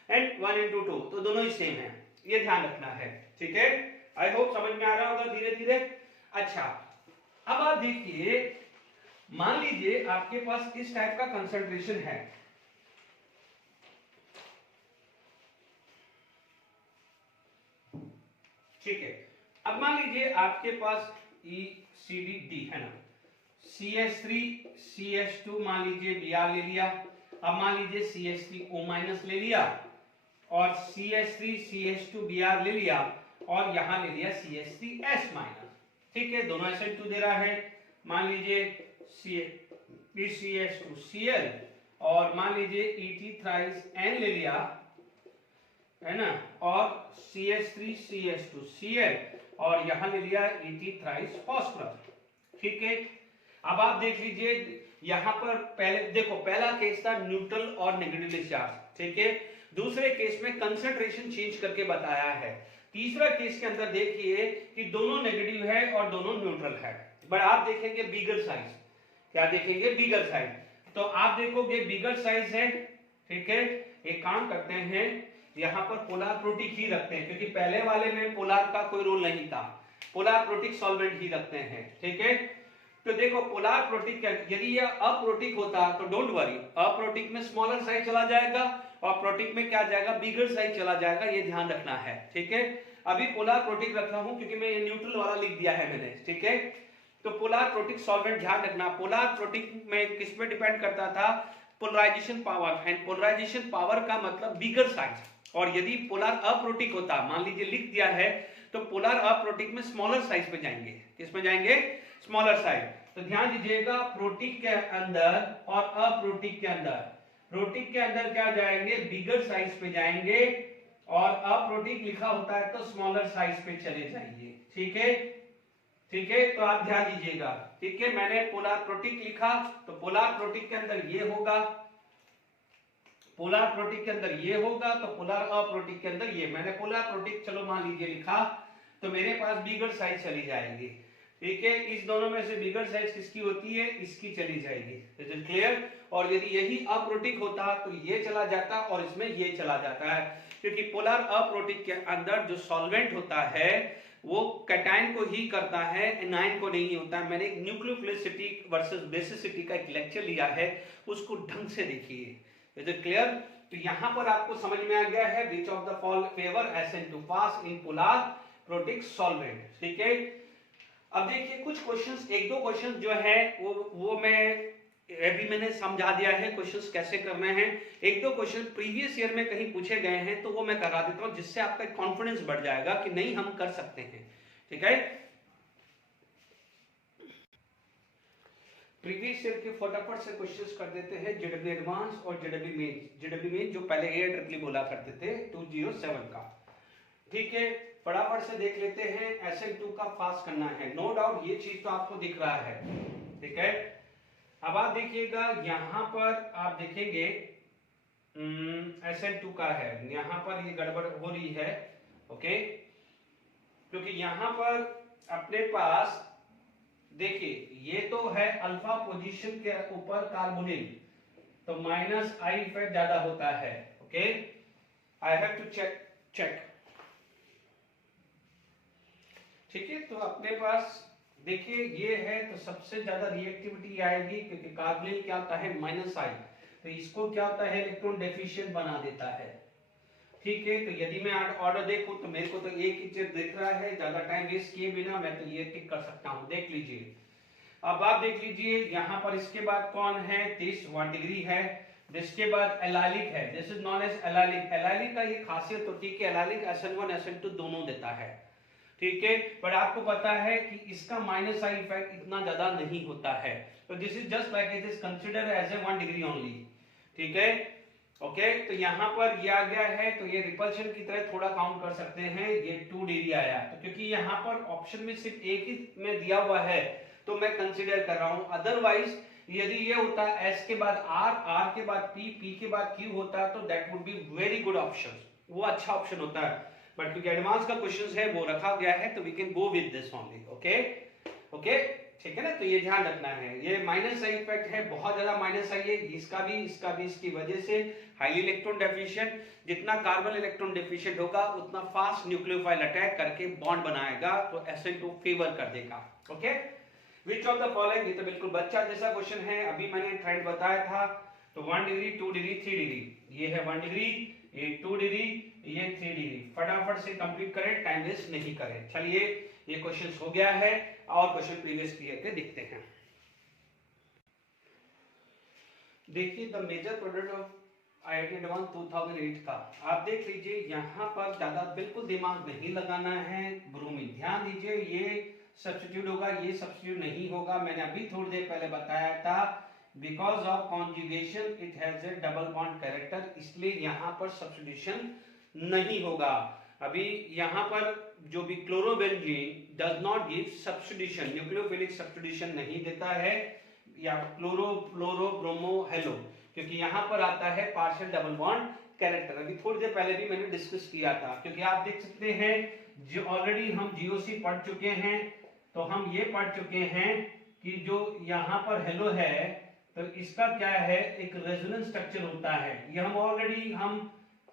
एंड 1:2, तो दोनों ही सेम है, ये ध्यान रखना है, ठीक है। आई होप समझ में आ रहा होगा धीरे धीरे। अच्छा, अब आप देखिए, मान लीजिए आपके पास इस टाइप का कंसंट्रेशन है, ठीक है। अब मान लीजिए आपके पास ECDD है ना, CH3CH2 मान लीजिए Br ले लिया, अब मान लीजिए CH3O- ले लिया और CH3CH2Br ले लिया और यहां ले लिया CH3S-, ठीक है, दोनों SN2 दे रहा है। मान लीजिए CH2Cl और मान लीजिए ET3N ले लिया, है ना, और CH3CH2Cl और यहां ले लिया ET3phosphorus, ठीक है। अब आप देख लीजिए यहां पर पहले देखो, पहला केस था न्यूट्रल और नेगेटिवली चार्ज, ठीक है, दूसरे केस में कंसंट्रेशन चेंज करके बताया है, तीसरा केस के अंदर देखिए कि दोनों नेगेटिव है और दोनों न्यूट्रल है, बट आप देखेंगे बिगर साइज, क्या देखेंगे बिगर साइज, तो आप देखोगे बिगर साइज है, ठीक है। एक काम करते हैं, यहां पर पोलर प्रोटिक ही रखते हैं, क्योंकि पहले वाले में पोलर का कोई रोल नहीं था, पोलर प्रोटिक सॉल्वेंट ही रखते हैं, ठीक है। तो देखो पोलर प्रोटिक, यदि यह अप्रोटिक होता तो डोंट वरी, अप्रोटिक में स्मॉलर साइज चला जाएगा और प्रोटिक में क्या जाएगा बिगर साइज चला जाएगा, ये ध्यान रखना है, ठीक है। अभी पोलर प्रोटिक रख रहा हूं क्योंकि मैं ये न्यूट्रल वाला लिख दिया है मैंने, ठीक है। तो पोलर प्रोटिक सॉल्वेंट ध्यान रखना, पोलर प्रोटिक में किस पे डिपेंड करता था, polarisation power, and polarisation power का मतलब बिगर साइज। और यदि पोलर अप्रोटिक होता, मान लीजिए लिख दिया है, तो पोलर अप्रोटिक में स्मॉलर साइज पे जाएंगे। किस में जाएंगे? Smaller size. तो ध्यान दीजिएगा, प्रोटिक के अंदर और अप्रोटिक के अंदर, प्रोटिक के अंदर क्या जाएंगे? बिगर साइज पे जाएंगे, और अप्रोटिक लिखा होता है तो स्मॉलर साइज पे चले जाइए। ठीक है, ठीक है, तो आप ध्यान दीजिएगा। ठीक है, मैंने पोलर प्रोटिक लिखा, तो पोलर प्रोटिक के अंदर ये होगा, पोलर प्रोटिक के अंदर ये होगा, तो पोलर अप्रोटिक के अंदर ये। मैंने पोलर प्रोटिक चलो मान लीजिए लिखा, तो मेरे पास बिगर साइज चली जाएगी। ठीक है, इस दोनों में से बिगर साइज किसकी होती है? इसकी चली जाएगी। Is it clear? और यदि यही अप्रोटिक होता तो ये चला जाता और इसमें ये चला जाता है, क्योंकि पोलर अप्रोटिक के अंदर जो सॉल्वेंट होता है वो कैटायन को ही करता है, एनायन को नहीं होता है। मैंने एक न्यूक्लियोफिलिसिटी वर्सेस बेसिसिटी का एक लेक्चर लिया है, उसको ढंग से देखिए। Is it clear? तो यहां पर आपको समझ में आ गया है which of the fall favour SN2 pass in polar protic solvent. ठीक है, अब देखिए कुछ क्वेश्चंस, एक दो क्वेश्चंस जो है वो मैं अभी मैंने समझा दिया है क्वेश्चंस कैसे करने हैं। एक दो क्वेश्चन प्रीवियस ईयर में कहीं पूछे गए हैं तो वो मैं करा देता हूं, जिससे आपका कॉन्फिडेंस बढ़ जाएगा कि नहीं हम कर सकते हैं। ठीक है, प्रीवियस ईयर के फटाफट से क्वेश्चंस कर देते हैं। जेडब्ल्यू एडवांस और जेडब्ल्यू मेन, जेडब्ल्यू मेन जो पहले AIEEE बोला करते थे 207 का। ठीक है, फटाफट से देख लेते हैं। SN2 का पास करना है, नो डाउट ये चीज तो आपको दिख रहा है। ठीक है, अब आप देखिएगा यहां पर आप देखेंगे SN2 का है, यहां पर ये गड़बड़ हो रही है। ओके, क्योंकि यहां पर अपने पास देखिए ये तो है अल्फा पोजीशन के ऊपर कार्बोनिल, तो -I इफेक्ट ज्यादा होता है। Okay, I have to check. ठीक है, तो अपने पास देखिए ये है, तो सबसे ज्यादा रिएक्टिविटी आएगी, क्योंकि कार्बोनिल क्या होता है? -I, तो इसको क्या होता है? इलेक्ट्रॉन डेफिशिएंट बना देता है। ठीक है, तो यदि मैं ऑर्डर देखूं तो मेरे को तो एक ही चीज दिख रहा है, ज्यादा टाइम वेस्ट किए बिना मैं तो ये टिक कर सकता हूं। देख लीजिए, अब आप देख लीजिए यहां पर इसके बाद कौन है? 1 डिग्री है, जिसके बाद एलाइलिक है, this is known as allylic. Allylic का ये खासियत होती है कि एलाइलिक SN1 SN2 दोनों देता है। ठीक है, पर आपको पता है कि इसका -I इफेक्ट इतना ज्यादा नहीं होता है, तो this is just like it is consider as a 1 degree only. ठीक है, ओके, तो यहां पर ये आ गया है, तो ये रिपल्शन की तरह थोड़ा काउंट कर सकते हैं, ये 2 डिग्री आया। तो क्योंकि यहां पर ऑप्शन में सिर्फ एक ही में दिया हुआ है तो मैं कंसीडर कर रहा हूं, अदरवाइज यदि ये होता S के बाद R, R के बाद P, P के बाद Q होता तो that would be very good option, वो अच्छा ऑप्शन होता है। बट क्योंकि एडवांस का क्वेश्चन है वो रखा गया है, तो we can go with this only. Okay, okay, ठीक है ना, तो ये ध्यान रखना है। ये -I इफेक्ट है, बहुत ज्यादा -I है, इसका भी इसकी वजह से हाईली इलेक्ट्रॉन डेफिशिएंट। जितना कार्बन इलेक्ट्रॉन डेफिशिएंट होगा उतना फास्ट न्यूक्लियोफाइल अटैक करके बॉन्ड बनाएगा, तो SN2 फेवर कर देगा। Okay, which of the following, ये तो बिल्कुल बच्चा जैसा क्वेश्चन है, अभी मैंने ट्रेंड बताया था। तो 1 डिग्री, 2 डिग्री, 3 डिग्री, ये है 1 डिग्री, ये 2 डिग्री, ये 3 डिग्री। फटाफट से कंप्लीट करें, टाइम वेस्ट नहीं करें। चलिए, ये क्वेश्चन हो गया है, और क्वेश्चन प्रीवियस ईयर के देखते हैं। देखिए the major product of IIT advance 2008 का आप देख लीजिए, यहाँ पर ज्यादा बिल्कुल दिमाग नहीं लगाना है। ब्रोमीन, ध्यान दीजिए, ये सब्स्टिट्यूट होगा, ये सब्स्टिट्यूट नहीं होगा। मैंने अभी थोड़ी देर पहले बताया था, because of conjugation it has A double bond character, इसलिए यहाँ पर सब्स्टिट्यूशन नहीं होगा। अभी यहाँ पर जो भी chlorobenzene does not give substitution, nucleophilic substitution नहीं देता है, या क्लोरो, फ्लोरो, ब्रोमो, हेलो, क्योंकि यहाँ पर आता है पार्शियल डबल बॉन्ड कैरेक्टर। अभी थोड़ी देर पहले भी मैंने डिस्कस किया था, क्योंकि आप देख सकते हैं जो ऑलरेडी हम GOC पढ़ चुके हैं, तो हम ये पढ़ चुके हैं कि जो यहाँ पर हेलो है, तो इसका क्या है? एक रेजोनेंस स्ट्रक्चर होता है, ये हम ऑलरेडी हम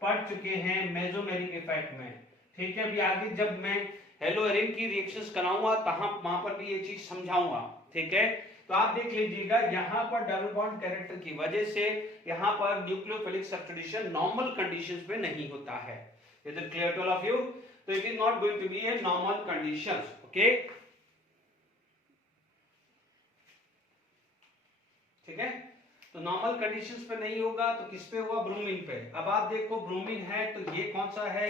पढ़ चुके हैं मेसोमेरिक इफेक्ट में। ठीक है, अभी आगे जब मैं हेलो एरिन की रिएक्शंस कराऊंगा तहां वहां पर भी ये चीज समझाऊंगा। ठीक है, तो आप देख लीजिएगा यहाँ पर डबल बॉन्ड कैरेक्टर की वजह से यहाँ पर न्यूक्लियोफिलिक सब्स्टिट्यूशन नॉर्मल कंडीशंस पे नहीं होता है। Is it clear to all of you? तो it is not going to be a normal conditions. Okay, ठीक है, तो नॉर्मल कंडीशंस पे नहीं होगा तो किस पे हुआ, ब्रोमीन पे। अब आप देखो ब्रोमीन है तो ये कौन सा है,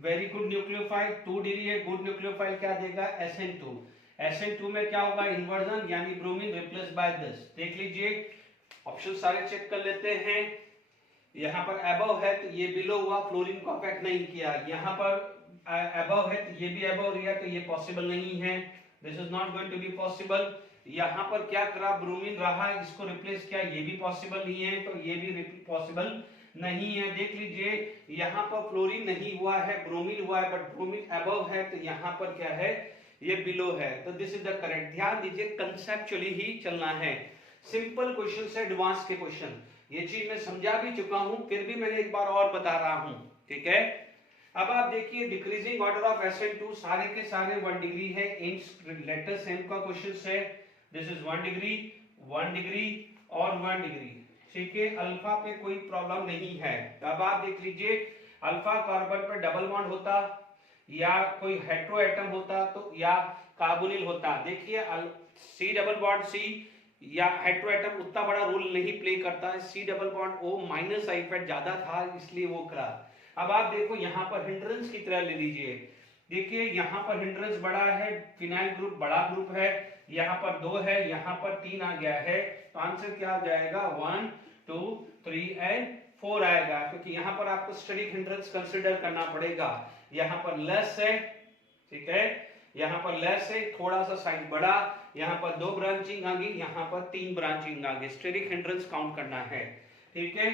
वेरी गुड न्यूक्लियोफाइल, 2 डिग्री है, गुड न्यूक्लियोफाइल क्या देगा, SN2। SN2 में क्या होगा, इन्वर्जन, यानी ब्रोमीन रिप्लेस बाय दिस। देख लीजिए ऑप्शन सारे चेक कर लेते हैं। यहाँ पर अबव है तो ये बिलो हुआ, फ्लोरीन को अफेक्ट नहीं किया। यहाँ पर अबव है तो ये भी अबव रिया, तो ये पॉसिबल नहीं है, this is not going to be possible. यहाँ पर क्या करा, ब्रोमीन रहा, इसको रिप्लेस किया, ये भी पॉसिबल नहीं है, तो ये भी पॉसिबल नहीं है। देख लीजिए यहाँ पर फ्लोरीन नहीं हुआ है, ब्रोमीन हुआ है, बट ब्रोमीन अबव है, तो यहाँ पर क्या है, ये बिलो है, तो दिस इज द करेक्ट। ध्यान दीजिए कंसेप्चुअली ही चलना है, सिंपल क्वेश्चन से एडवांस के क्वेश्चन, ये चीज मैं समझा भी चुका हूं, फिर भी मैंने एक बार और बता रहा हूं, ठीक है। अब आप देखिए डिक्रीजिंग ऑर्डर ऑफ SN2 सारे के सारे 1 डिग्री है, इन लेटर सेम का क्वेश्चन है, दिस इज 1 डिग्री, 1 डिग्री और 1 डिग्री, ठीक है। अल्फा पे कोई प्रॉब्लम नहीं है। अब आप देख लीजिए अल्फा कार्बन पर डबल बॉन्ड होता या कोई हेटेरो एटम होता तो या कार्बोनिल होता। देखिए C डबल बॉन्ड C या हेटेरो एटम उतना बड़ा रोल नहीं प्ले करता है, C double bond O minus I effect ज्यादा था इसलिए वो करा। अब आप देखो यहाँ पर हिंड्रेंस की तरह ले लीजिए, देखिए यहाँ पर हिंड्रेंस बड़ा है, फिनाइल ग्रुप बड़ा ग्रुप है, यहाँ पर 2 है, यहाँ पर 3 आ गया है, तो आंसर क्या हो जाएगा, 1 2 3 एंड 4 आएगा, क्योंकि यहाँ पर आपको स्टेरिक हिंड्रेंस कंसिडर करना पड़ेगा। यहाँ पर लेस है, ठीक है, यहाँ पर लेस है, थोड़ा सा साइज बड़ा, यहाँ पर 2 ब्रांचिंग आ गई, यहाँ पर 3 ब्रांचिंग आ गई, स्टेरिक हिंड्रेंस काउंट करना है, ठीक है।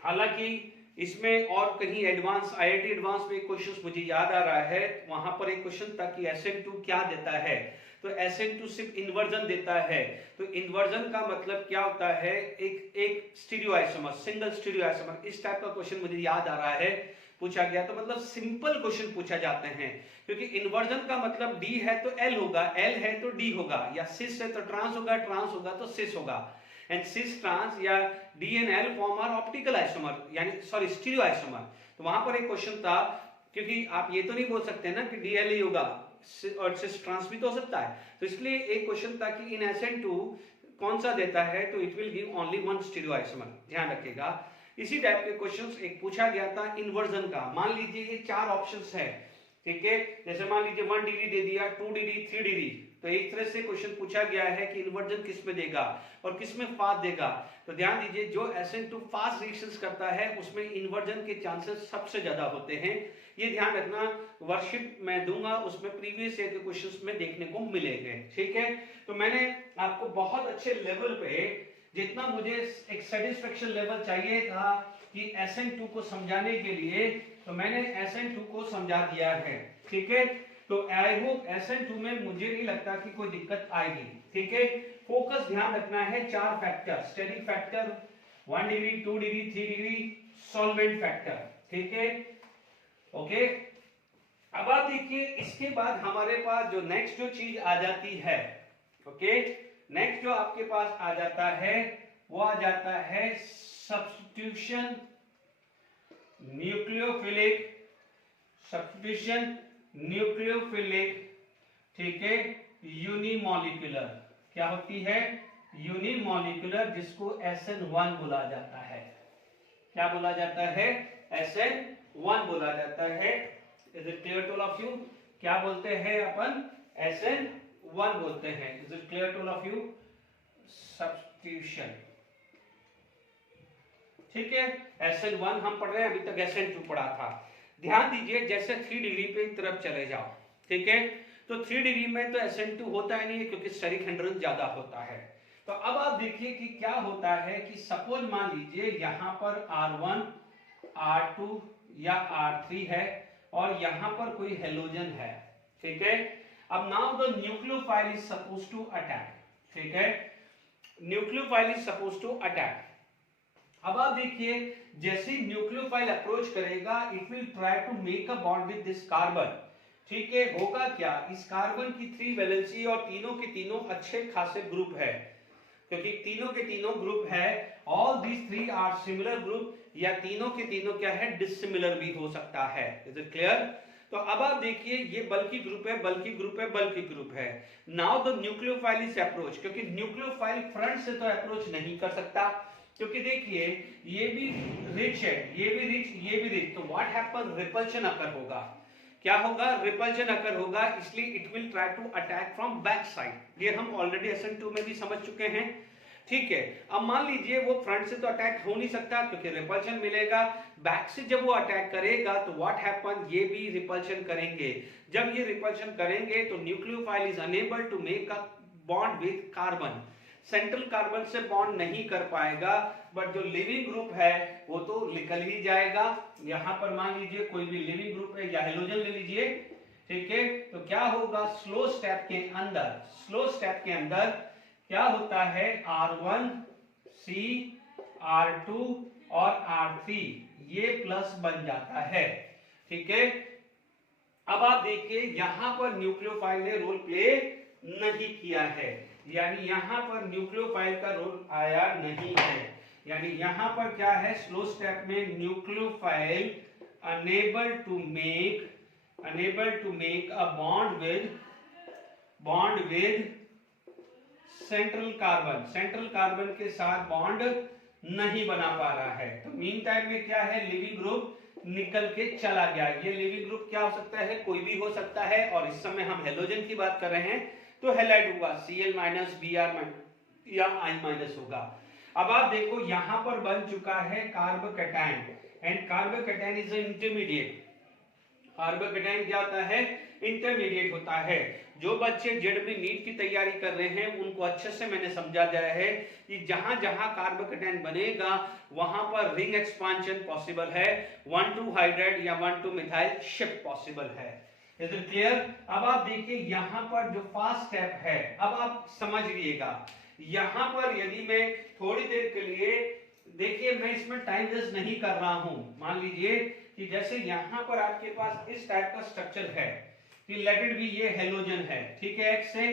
हालांकि इसमें और कहीं एडवांस IIT एडवांस में एक क्वेश्चन मुझे याद आ रहा है, वहां पर एक क्वेश्चन था कि SN2 क्या देता है, तो SN2 सिर्फ इन्वर्जन देता है। तो इन्वर्जन का मतलब क्या होता है, एक स्टीरियोआइसोमर, सिंगल स्टीरियोआइसोमर, इस टाइप का क्वेश्चन मुझे याद आ रहा है, पूछा गया। तो मतलब सिंपल क्वेश्चन पूछा जाते हैं, क्योंकि इन्वर्जन का मतलब D है तो L होगा, L है तो D होगा, या सिस है तो ट्रांस होगा, ट्रांस होगा तो सिस होगा। एंड सिस ट्रांस या D and L form are optical isomer, यानी सॉरी स्टीरियो आइसोमर। तो वहां पर एक क्वेश्चन था, क्योंकि आप ये तो नहीं बोल सकते ना कि DL ही होगा और सिस ट्रांस भी तो हो सकता है, तो इसलिए एक क्वेश्चन था कि इन SN2 कौन सा देता है, तो it will give only 1 stereo isomer, ध्यान रखिएगा। इसी टाइप के क्वेश्चंस एक पूछा गया था इन्वर्जन का। मान लीजिए ये 4 ऑप्शंस है, ठीक है, जैसे मान लीजिए 1 डिग्री दे दिया, 2 डिग्री, 3 डिग्री, तो एक तरह से क्वेश्चन पूछा गया है कि इन्वर्जन किस में देगा और किस में फास्ट देगा। तो ध्यान दीजिए जो SN2 फास्ट रिएक्शंस करता है उसमें इन्वर्जन के चांसेस सबसे ज्यादा होते हैं, ये ध्यान रखना। वर्कशीट मैं दूंगा, उसमें प्रीवियस ईयर के क्वेश्चंस में देखने को मिलेंगे, ठीक है। तो मैंने आपको बहुत अच्छे लेवल पे, जितना मुझे एक सेटिस्फेक्शन लेवल चाहिए था कि SN2 को समझाने के लिए, तो मैंने SN2 को समझा दिया है, ठीक है। तो आई होप SN2 में मुझे नहीं लगता कि कोई दिक्कत आएगी, ठीक है। फोकस ध्यान रखना है 4 factor, steric factor, 1 degree, 2 degree, 3 degree, solvent factor, ठीक है, ओके। अब आप देखिए इसके बाद हमारे पास जो नेक्स्ट जो चीज आ जाती है, ओके, नेक्स्ट जो आपके पास आ जाता है वो आ जाता है सब्स्टिट्यूशन न्यूक्लियोफिलिक, सब्स्टिट्यूशन न्यूक्लियोफिलिक, ठीक है, यूनिमॉलिक्यूलर, क्या होती है, यूनिमॉलिक्यूलर, जिसको SN1 बोला जाता है। क्या बोला जाता है, SN1 बोला जाता है। Is it clear to all of you, क्या बोलते हैं अपन, SN1 बोलते हैं। Is it clear to all of you, substitution, ठीक है। SN1 हम पढ़ रहे हैं, अभी तक SN2 पढ़ा था। ध्यान दीजिए जैसे 3 डिग्री पे तरफ चले जाओ, ठीक है, तो 3 डिग्री में तो SN2 होता ही नहीं है, क्योंकि स्टेरिक हिंड्रेंस ज्यादा होता है। तो अब आप देखिए कि क्या होता है कि सपोज मान लीजिए यहां पर R1, R2 या R3 है और यहां पर कोई हेलोजन है, ठीक है। अब now the nucleophile is suppose to attack, ठीक है, nucleophile is suppose to attack. अब आप देखिए जैसे न्यूक्लियोफाइल अप्रोच करेगा, it will try to make a bond with this carbon, ठीक है। होगा क्या, इस कार्बन की 3 वैलेंसी और तीनों के तीनों अच्छे खासे ग्रुप है, क्योंकि तीनों के तीनों ग्रुप है, all these 3 are similar group, या तीनों के तीनों क्या है, डिसिमिलर भी हो सकता है। Is it clear. तो अब आप देखिए ये बल्कि ग्रुप है, बल्कि ग्रुप है, बल्कि ग्रुप है। Now the nucleophile is approach, क्योंकि न्यूक्लियोफाइल फ्रंट से तो अप्रोच नहीं कर सकता, क्योंकि देखिए ये भी रिच है, ये भी रिच, ये भी रिच, तो व्हाट हैपन, रिपल्शन अकर होगा। क्या होगा? रिपल्शन अकर होगा, इसलिए it will try to attack from back side. ये हम ऑलरेडी SN2 में भी समझ चुके हैं, ठीक है। अब मान लीजिए वो फ्रंट से तो अटैक हो नहीं सकता क्योंकि रिपल्शन मिलेगा, बैक से जब वो अटैक करेगा तो व्हाट हैपन, ये भी रिपल्शन करेंगे। जब ये रिपल्शन करेंगे तो nucleophile is unable to make a bond with carbon, central carbon से बॉन्ड नहीं कर पाएगा, बट जो लिविंग ग्रुप है वो तो निकल ही जाएगा। यहां पर मान लीजिए कोई भी लिविंग ग्रुप है या हेलोजन ले लीजिए, ठीक है। तो क्या होगा, स्लो स्टेप के अंदर, स्लो स्टेप के अंदर क्या होता है, R1 C R2 और R3 ये प्लस बन जाता है, ठीक है। अब आप देखिए यहां पर न्यूक्लियोफाइल ने रोल प्ले नहीं किया है, यानी यहां पर न्यूक्लियोफाइल का रोल आया नहीं है, यानी यहां पर क्या है, स्लो स्टेप में nucleophile unable to make a bond with central carbon के साथ बॉन्ड नहीं बना पा रहा है। तो मीन टाइम में क्या है, लिविंग ग्रुप निकल के चला गया। ये लिविंग ग्रुप क्या हो सकता है, कोई भी हो सकता है, और इस समय हम हेलोजन की बात कर रहे हैं तो हैलाइड होगा Cl- Br- या I- होगा। अब आप देखो यहां पर बन चुका है carbocation, and carbocation is intermediate. Carbocation क्या होता है, इंटरमीडिएट होता है। जो बच्चे जेडबी नीट की तैयारी कर रहे हैं उनको अच्छे से मैंने समझा दिया है कि जहां जहां कार्बोकैटायन बनेगा वहां पर रिंग एक्सपांशन पॉसिबल है, 1,2 हाइड्राइड या 1,2 मिथाइल शिफ्ट पॉसिबल है। Is it clear? अब आप देखिए यहां पर जो फर्स्ट स्टेप है, अब आप समझ लीजिएगा, यहां पर यदि मैं थोड़ी देर के लिए, देखिए मैं इसमें टाइम वेस्ट नहीं कर रहा हूं, मान लीजिए कि जैसे यहां पर आपके पास इस टाइप का स्ट्रक्चर है कि लेट इट बी, ये हेलोजन है, ठीक है, X से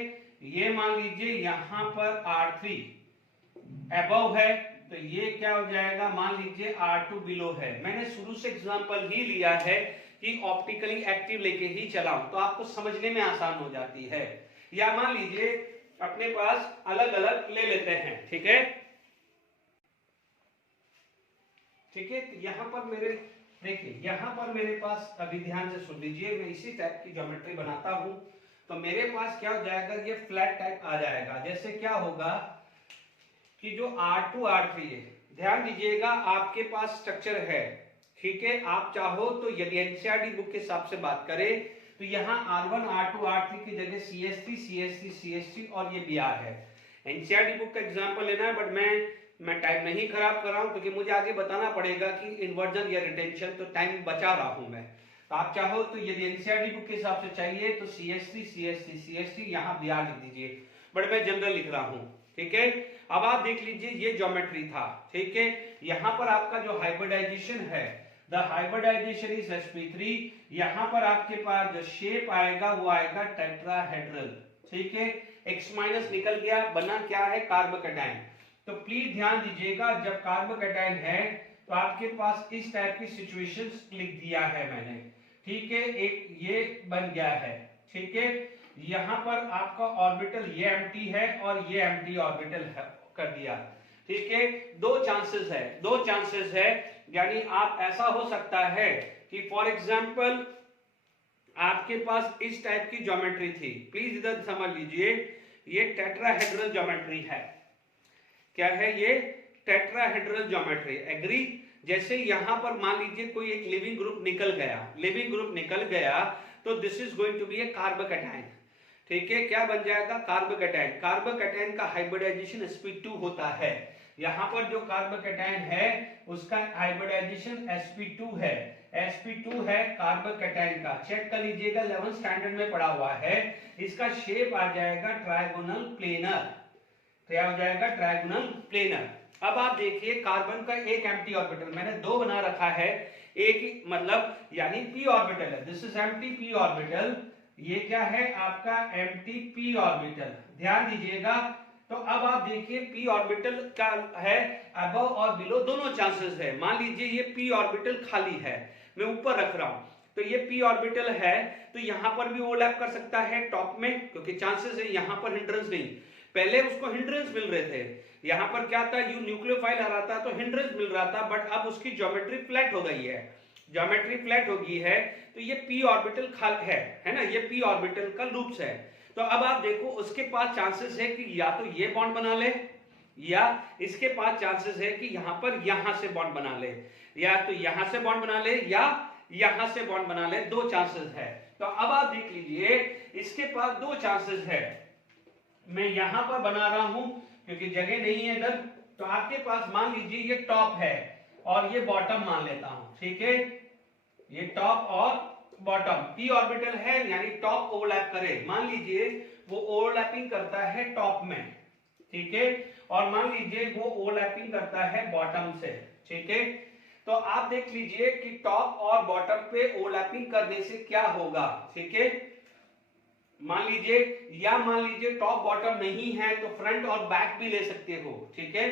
ये मान लीजिए यहां पर R3 अबव है, तो ये क्या हो जाएगा, मान लीजिए R2 बिलो है। मैंने शुरू से एग्जांपल ही लिया है कि ऑप्टिकली एक्टिव लेके ही चलाऊं तो आपको समझने में आसान हो जाती है। या मान लीजिए अपने पास अलग अलग ले लेते हैं, ठीक है, ठीक है। तो यहां पर मेरे, देखिए यहां पर मेरे पास, अभी ध्यान से सुन लीजिए, मैं इसी टाइप की ज्योमेट्री बनाता हूं तो मेरे पास क्या हो जाएगा, ये फ्लैट टाइप आ जाएगा। जैसे क्या होगा कि जो R2 R3 है, ध्यान दीजिएगा आपके पास स्ट्रक्चर है, ठीक है। आप चाहो तो यदि एनसीईआरटी बुक के हिसाब से बात करें तो यहाँ R1 R2 R3 की जगह CH3 CH3 CH3 और ये Br है। एनसीईआरटी बुक का एग्जांपल लेना है, बट मैं टाइम नहीं खराब कर रहा हूं क्योंकि मुझे आगे बताना पड़ेगा कि इन्वर्जन या रिटेंशन, तो टाइम बचा रहा हूं मैं। तो आप चाहो तो यदि एनसीईआरटी बुक के हिसाब से चाहिए तो CH3 CH3 CH3 यहाँ Br लिख दीजिए, बट मैं जनरल लिख रहा हूं, ठीक है। अब आप देख लीजिए ये ज्योमेट्री था, ठीक है। यहां पर आपका जो हाइब्रिडाइजेशन है, द हाइब्रिडाइजेशन इज sp3। यहां पर आपके पास जो शेप आएगा वो आएगा टेट्राहेड्रल, ठीक है। X- निकल गया, बना क्या है, कार्बोकैटायन। तो प्लीज ध्यान दीजिएगा, जब कार्बोकैटायन है तो आपके पास इस टाइप की सिचुएशंस लिख दिया है मैंने, ठीक है। एक ये बन गया है, ठीक है। यहां पर आपका ऑर्बिटल ये एम्प्टी है और ये एम्प्टी ऑर्बिटल है, कर दिया, ठीक है। दो चांसेस है, यानी आप ऐसा हो सकता है कि फॉर एग्जांपल आपके पास इस टाइप की ज्योमेट्री थी, प्लीज इधर समझ लीजिए, ये टेट्राहेड्रल ज्योमेट्री है। क्या है ये, टेट्राहेड्रल ज्योमेट्री, एग्री। जैसे यहां पर मान लीजिए कोई एक लिविंग ग्रुप निकल गया तो this is going to be a carbocation, ठीक है। क्या बन जाएगा, कार्बोकैटायन का हाइब्रिडाइजेशन sp2 होता है। यहां पर जो कार्बोकैटायन है उसका हाइब्रिडाइजेशन sp2 है, sp2 है कार्बोकैटायन का, चेक कर लीजिएगा 11th स्टैंडर्ड में पढ़ा हुआ है। इसका शेप आ जाएगा ट्रायगोनल प्लेनर, क्या हो जाएगा, ट्रायगोनल प्लेनर। अब आप देखिए कार्बन का एक एम्प्टी ऑर्बिटल, मैंने दो बना रखा है, एक मतलब यानी p ऑर्बिटल है, this is empty p orbital, ये क्या है आपका एम्प्टी p ऑर्बिटल, ध्यान दीजिएगा। तो अब आप देखिए p ऑर्बिटल का है अबव और बिलो दोनों चांसेस है। मान लीजिए ये p ऑर्बिटल खाली है, मैं ऊपर रख रहा हूं, तो ये p ऑर्बिटल है, तो यहां पर भी ओवरलैप कर सकता है टॉप में, क्योंकि चांसेस है यहां पर हिंड्रेंस नहीं, पहले उसको हिंड्रेंस मिल रहे थे, यहां पर क्या था, यू न्यूक्लियोफाइल आ रहा था तो हिंड्रेंस मिल रहा था, बट अब उसकी ज्योमेट्री फ्लैट हो गई है, ज्योमेट्री फ्लैट हो गई है, तो ये p ऑर्बिटल है ना, ये p ऑर्बिटल का लूप्स है। तो अब आप देखो उसके पास चांसेस है कि या तो ये बॉन्ड बना ले, या इसके पास चांसेस है कि यहां पर यहां से बॉन्ड बना ले, या तो यहां से बॉन्ड बना ले या यहां से बॉन्ड बना ले, दो चांसेस है। तो अब आप देख लीजिए इसके पास दो चांसेस है, मैं यहां पर बना रहा हूं क्योंकि जगह नहीं है इधर, तो आपके पास मान लीजिए ये टॉप है और ये बॉटम मान लेता हूं, ठीक है, ये टॉप और बॉटम, p ऑर्बिटल है यानी टॉप ओवरलैप करे, मान लीजिए वो ओवरलैपिंग करता है टॉप में, ठीक है, और मान लीजिए वो ओवरलैपिंग करता है बॉटम से, ठीक है। तो आप देख लीजिए कि टॉप और बॉटम पे ओवरलैपिंग करने से क्या होगा, ठीक है, मान लीजिए टॉप बॉटम नहीं है तो फ्रंट और बैक भी ले सकते हो, ठीक है,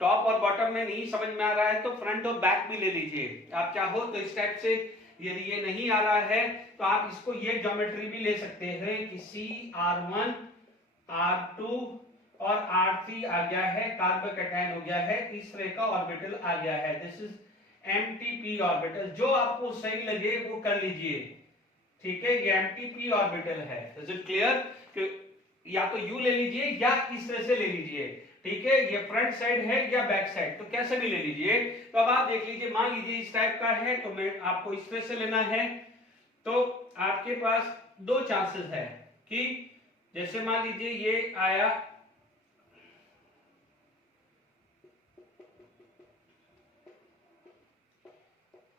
टॉप और बॉटम में नहीं समझ में आ रहा है तो फ्रंट और बैक भी ले लीजिए, आप चाहो तो इस टाइप से, यदि ये नहीं आ रहा है तो आप इसको ये ज्योमेट्री भी ले सकते हैं कि CR1 R2 और R3 आ गया है, कार्बोकैटायन हो गया है, इस तरह का ऑर्बिटल आ गया है, this is empty p orbital, जो आपको सही लगे वो कर लीजिए, ठीक है, ये एम्प्टी p ऑर्बिटल है, इज इट क्लियर, या तो यू ले लीजिए या इस तरह से ले लीजिए, ठीक है, ये फ्रंट साइड है या बैक साइड, तो कैसे भी ले लीजिए। तो अब आप देख लीजिए, मान लीजिए इस टाइप का है तो मैं आपको इस तरह से लेना है, तो आपके पास दो चांसेस है कि जैसे मान लीजिए ये आया,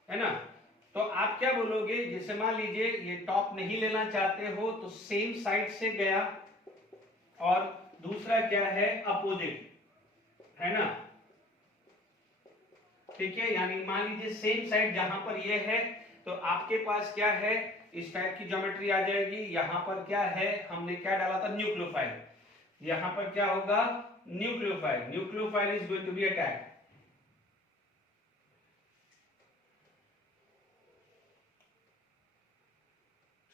है ना, तो आप क्या बोलोगे, जैसे मान लीजिए ये टॉप नहीं लेना चाहते हो तो सेम साइड से गया, और दूसरा क्या है अपोजिट, है ना, ठीक है, यानी मान लीजिए सेम साइड जहां पर ये है तो आपके पास क्या है, इस टाइप की ज्योमेट्री आ जाएगी, यहां पर क्या है, हमने क्या डाला था न्यूक्लियोफाइल, यहां पर क्या होगा nucleophile, nucleophile is going to be attacked,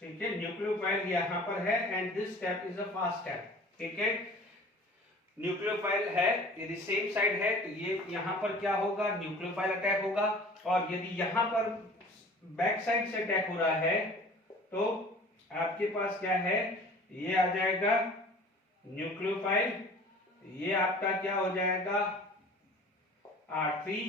ठीक है, न्यूक्लियोफाइल यहां पर है and this step is a fast step, ठीक है, न्यूक्लियोफाइल है, यदि सेम साइड है तो ये यहां पर क्या होगा न्यूक्लियोफाइल अटैक होगा, और यदि यहां पर बैक साइड से अटैक हो रहा है तो आपके पास क्या है, ये आ जाएगा न्यूक्लियोफाइल, ये आपका क्या हो जाएगा R3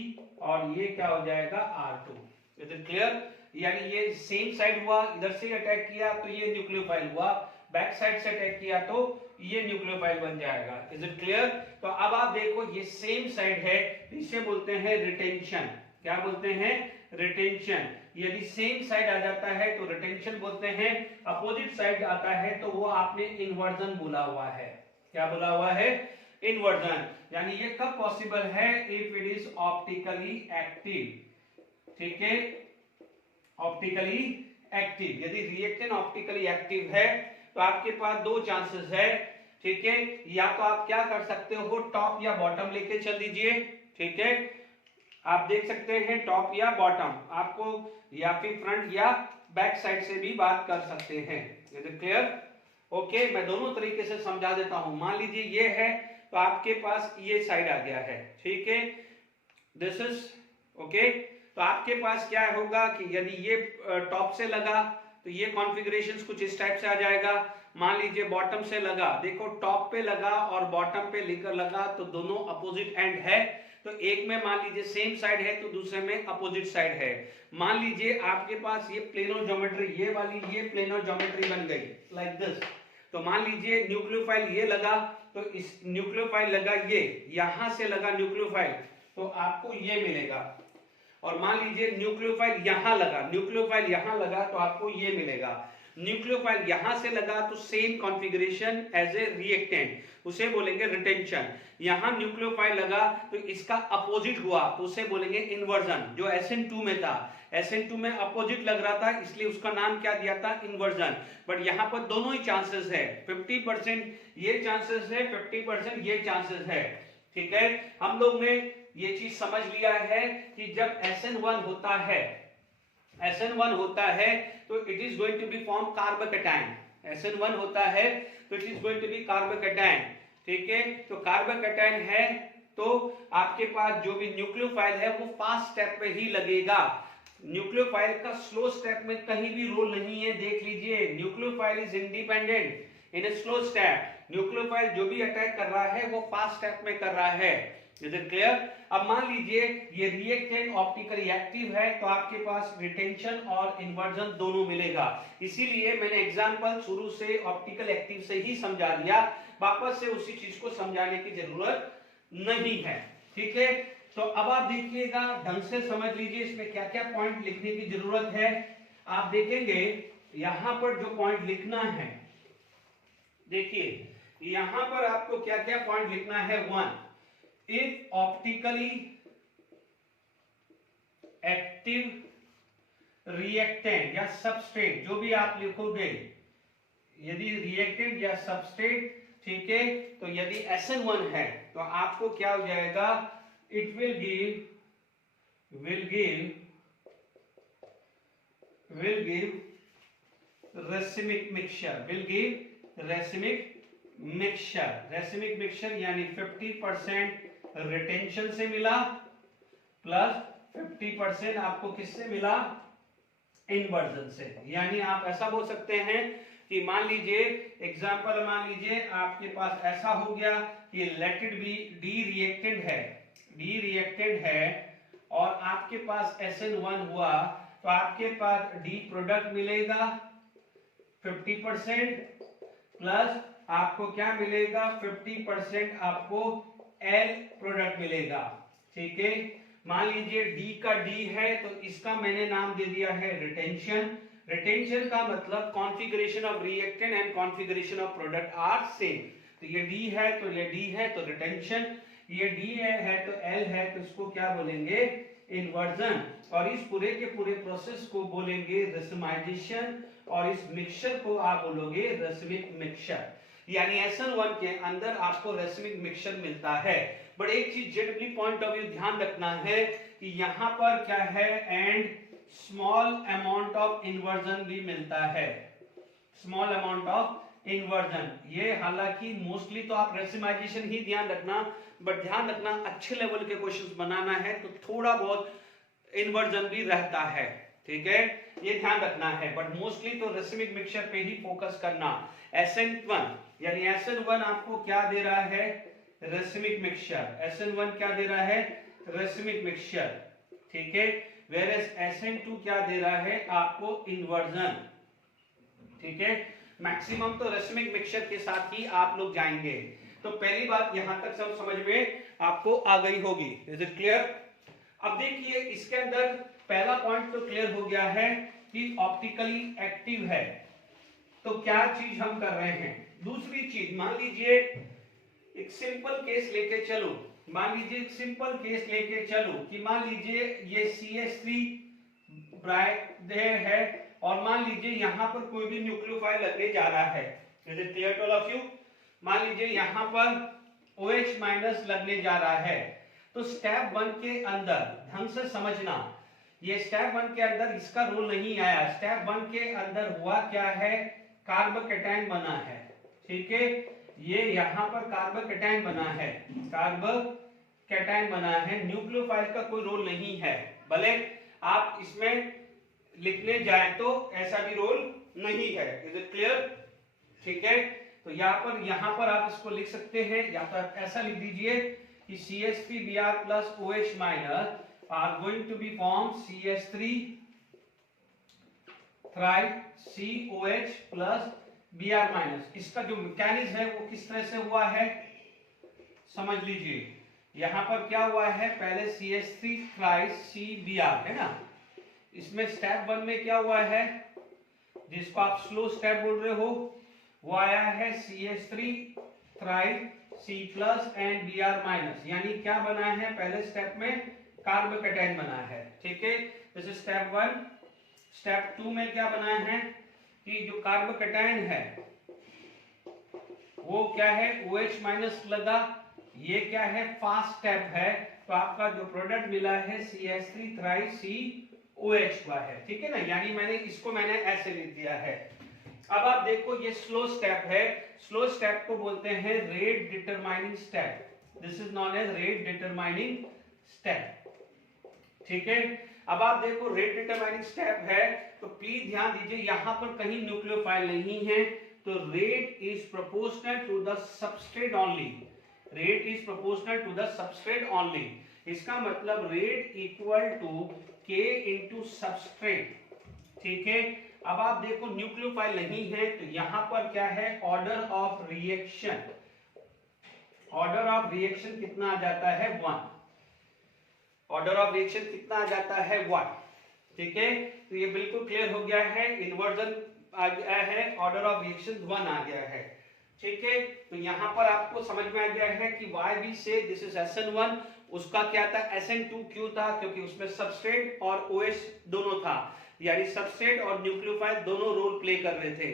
और ये क्या हो जाएगा R2, इज इट क्लियर, यानी ये सेम साइड हुआ, इधर से अटैक किया तो ये न्यूक्लियोफाइल हुआ, बैक साइड से अटैक किया तो ये न्यूक्लियोफाइल बन जाएगा, इज इट क्लियर। तो अब आप देखो ये सेम साइड है, इसे बोलते हैं रिटेंशन, क्या बोलते हैं रिटेंशन, यदि सेम साइड आ जाता है तो रिटेंशन बोलते हैं, अपोजिट साइड आता है तो वो आपने इन्वर्जन बोला हुआ है, क्या बोला हुआ है इन्वर्जन, यानी ये कब पॉसिबल है, if it is optically active, ठीक है, ऑप्टिकली एक्टिव, यदि रिएक्टेंट ऑप्टिकली एक्टिव है तो आपके पास दो चांसेस है, ठीक है, या तो आप क्या कर सकते हो टॉप या बॉटम लेके चल दीजिए, ठीक है, आप देख सकते हैं टॉप या बॉटम, आपको या फिर फ्रंट या बैक साइड से भी बात कर सकते हैं, इज इट क्लियर, ओके, मैं दोनों तरीके से समझा देता हूं, मान लीजिए ये है तो आपके पास ये साइड आ गया है, ठीक है, दिस इज ओके, तो आपके पास क्या होगा कि यदि ये टॉप से लगा तो ये कॉन्फ़िगरेशंस कुछ इस टाइप से आ जाएगा, मान लीजिए बॉटम से लगा, देखो टॉप पे लगा और बॉटम पे लेकर लगा तो दोनों अपोजिट एंड है, तो एक में मान लीजिए सेम साइड है तो दूसरे में अपोजिट साइड है, मान लीजिए आपके पास ये प्लेनो ज्योमेट्री, ये वाली ये प्लेनो ज्योमेट्री बन गई लाइक दिस, तो मान लीजिए न्यूक्लियोफाइल ये लगा तो इस न्यूक्लियोफाइल लगा, ये यहां से लगा न्यूक्लियोफाइल तो आपको ये मिलेगा, और मान लीजिए न्यूक्लियोफाइल यहां लगा, न्यूक्लियोफाइल यहां लगा तो आपको ये मिलेगा, न्यूक्लियोफाइल यहां से लगा तो same configuration as a reactant, उसे बोलेंगे रिटेंशन, यहां न्यूक्लियोफाइल लगा तो इसका अपोजिट हुआ तो उसे बोलेंगे इन्वर्जन, जो SN2 में था, SN2 में अपोजिट लग रहा था इसलिए उसका नाम क्या दिया था इन्वर्जन, बट यहां पर दोनों ही चांसेस है, 50% ये चांसेस है, 50% ये चांसेस है, ठीक है, हम लोग ने ये चीज समझ लिया है कि जब SN1 होता है SN1 होता है तो it is going to be form carbocation. SN1 होता है तो it is going to be carbocation, ठीक है। तो कार्बोकैटायन है तो आपके पास जो भी न्यूक्लियोफाइल है वो फास्ट स्टेप पे ही लगेगा। न्यूक्लियोफाइल का स्लो स्टेप में कहीं भी रोल नहीं है, देख लीजिए। Nucleophile is independent in a slow step. Nucleophile जो भी अटैक कर रहा है वो फास्ट स्टेप में कर रहा है। Is it clear? अब मान लीजिए ये रिएक्टेंट ऑप्टिकली एक्टिव है तो आपके पास रिटेंशन और इन्वर्जन दोनों मिलेगा। इसीलिए मैंने एग्जांपल शुरू से ऑप्टिकल एक्टिव से ही समझा दिया, वापस से उसी चीज को समझाने की जरूरत नहीं है, ठीक है। तो अब आप देखिएगा, ढंग से समझ लीजिए इसमें क्या क्या पॉइंट लिखने की जरूरत है। आप देखेंगे यहां पर जो पॉइंट लिखना है, देखिए यहां पर आपको क्या क्या पॉइंट लिखना है। 1, इफ ऑप्टिकली एक्टिव रिएक्टेंट या सबस्ट्रेट, जो भी आप लिखोगे, यदि रिएक्टेंट या सबस्ट्रेट, ठीक है, तो यदि SN1 है तो आपको क्या हो जाएगा, it will give racemic mixture, यानी 50% रिटेंशन से मिला प्लस 50% आपको किससे मिला, इन्वर्जन से। यानी आप ऐसा बोल सकते हैं कि मान लीजिए एग्जांपल, मान लीजिए आपके पास ऐसा हो गया कि let it be D reactant है और आपके पास SN1 हुआ तो आपके पास डी प्रोडक्ट मिलेगा 50% प्लस आपको क्या मिलेगा, 50% आपको L प्रोडक्ट मिलेगा, ठीक है। मान लीजिए डी का डी है तो इसका मैंने नाम दे दिया है रिटेंशन का मतलब configuration of reactant and configuration of product are same. तो ये डी है तो ये डी है तो रिटेंशन, ये डी है तो एल है तो इसको क्या बोलेंगे, इन्वर्जन। और इस पूरे के पूरे प्रोसेस को बोलेंगे रेसिमाइजेशन और इस मिक्सचर को आप बोलोगे रेसिमिक मिक्सचर। यानी SN1 के अंदर आपको रेसिमिक मिक्सचर मिलता है। बट एक चीज जेडब्ल्यू पॉइंट ऑफ व्यू ध्यान रखना है कि यहां पर क्या है, and small amount of inversion भी मिलता है, स्मॉल अमाउंट ऑफ इन्वर्जन। ये हालांकि मोस्टली तो आप रेसिमाइजेशन ही ध्यान रखना, बट ध्यान रखना अच्छे लेवल के क्वेश्चंस बनाना है तो थोड़ा बहुत इन्वर्जन भी रहता है, ठीक है, ये ध्यान रखना है। बट मोस्टली तो रेसिमिक मिक्सचर पे ही फोकस करना। SN1 यानी SN1 आपको क्या दे रहा है, रेसिमिक मिक्सचर। SN1 क्या दे रहा है, रेसिमिक मिक्सचर, ठीक है। वेयरएज SN2 क्या दे रहा है आपको, इन्वर्जन, ठीक है। मैक्सिमम तो रेसिमिक मिक्सचर के साथ ही आप लोग जाएंगे। तो पहली बात यहां तक सब समझ में आपको आ गई होगी। Is it clear? अब देखिए इसके अंदर पहला पॉइंट तो क्लियर हो गया है कि ऑप्टिकली एक्टिव है, तो क्या चीज हम कर रहे हैं। दूसरी चीज, मान लीजिए एक सिंपल केस लेके चलो, मान लीजिए एक सिंपल केस लेके चलो कि मान लीजिए ये CH3 ब्राइट है और मान लीजिए यहां पर कोई भी न्यूक्लियोफाइल लगने जा रहा है। Is it clear to all of you? मान लीजिए यहां पर OH- लगने जा रहा है तो स्टेप 1 के अंदर ढंग से समझना, ये स्टेप 1 के अंदर इसका रोल नहीं आया। स्टेप 1 के अंदर हुआ क्या है, कार्बोकैटायन बना है, ठीक है। ये यहां पर कार्बोकैटायन बना है, कार्बोकैटायन बना है, न्यूक्लियोफाइल का कोई रोल नहीं है। भले आप इसमें लिखने जाए तो ऐसा भी रोल नहीं है। Is it clear? ठीक है, तो यहां पर आप इसको लिख सकते हैं, या तो आप ऐसा लिख दीजिए कि CH3Br plus OH- are going to be formed CH3 COH plus Br-। इसका जो मैकेनिज्म है वो किस तरह से हुआ है समझ लीजिए। यहां पर क्या हुआ है, पहले CH3 CBr है ना, इसमें स्टेप 1 में क्या हुआ है, जिसको आप स्लो स्टेप बोल रहे हो, वो आया है CH3 C plus and Br-। यानी क्या बना है, पहले स्टेप में कार्बोकैटायन बना है, ठीक है। जैसे स्टेप 1, स्टेप 2 में क्या बना है कि जो कार्बोकैटायन है वो क्या है, OH- लगा, ये क्या है, फास्ट स्टेप है, तो आपका जो प्रोडक्ट मिला है CH3 C OH हुआ है, ठीक है ना, यानी मैंने ऐसे लिख दिया है। अब आप देखो ये स्लो स्टेप है, स्लो स्टेप को बोलते हैं rate determining step, this is known as rate determining step, ठीक है। अब आप देखो रेट डिटरमाइनिंग स्टेप है, तो प्लीज ध्यान दीजिए यहां पर कहीं न्यूक्लियोफाइल नहीं है, तो rate is proportional to the substrate only, rate is proportional to the substrate only, इसका मतलब rate equal to K into substrate, ठीक है। अब आप देखो न्यूक्लियोफाइल नहीं है, तो यहां पर क्या है, order of reaction, order of reaction कितना आ जाता है 1, ऑर्डर ऑफ रिएक्शन कितना आ जाता है 1, ठीक है। तो ये बिल्कुल क्लियर हो गया है, इन्वर्जन आ गया है, ऑर्डर ऑफ रिएक्शन 1 आ गया है, ठीक है। तो यहां पर आपको समझ में आ गया है कि वाई वी से दिस इज SN1, उसका क्या था SN2 क्यों था, क्योंकि उसमें सबस्ट्रेट और OH दोनों था, यानी सबस्ट्रेट और न्यूक्लियोफाइल दोनों रोल प्ले कर रहे थे।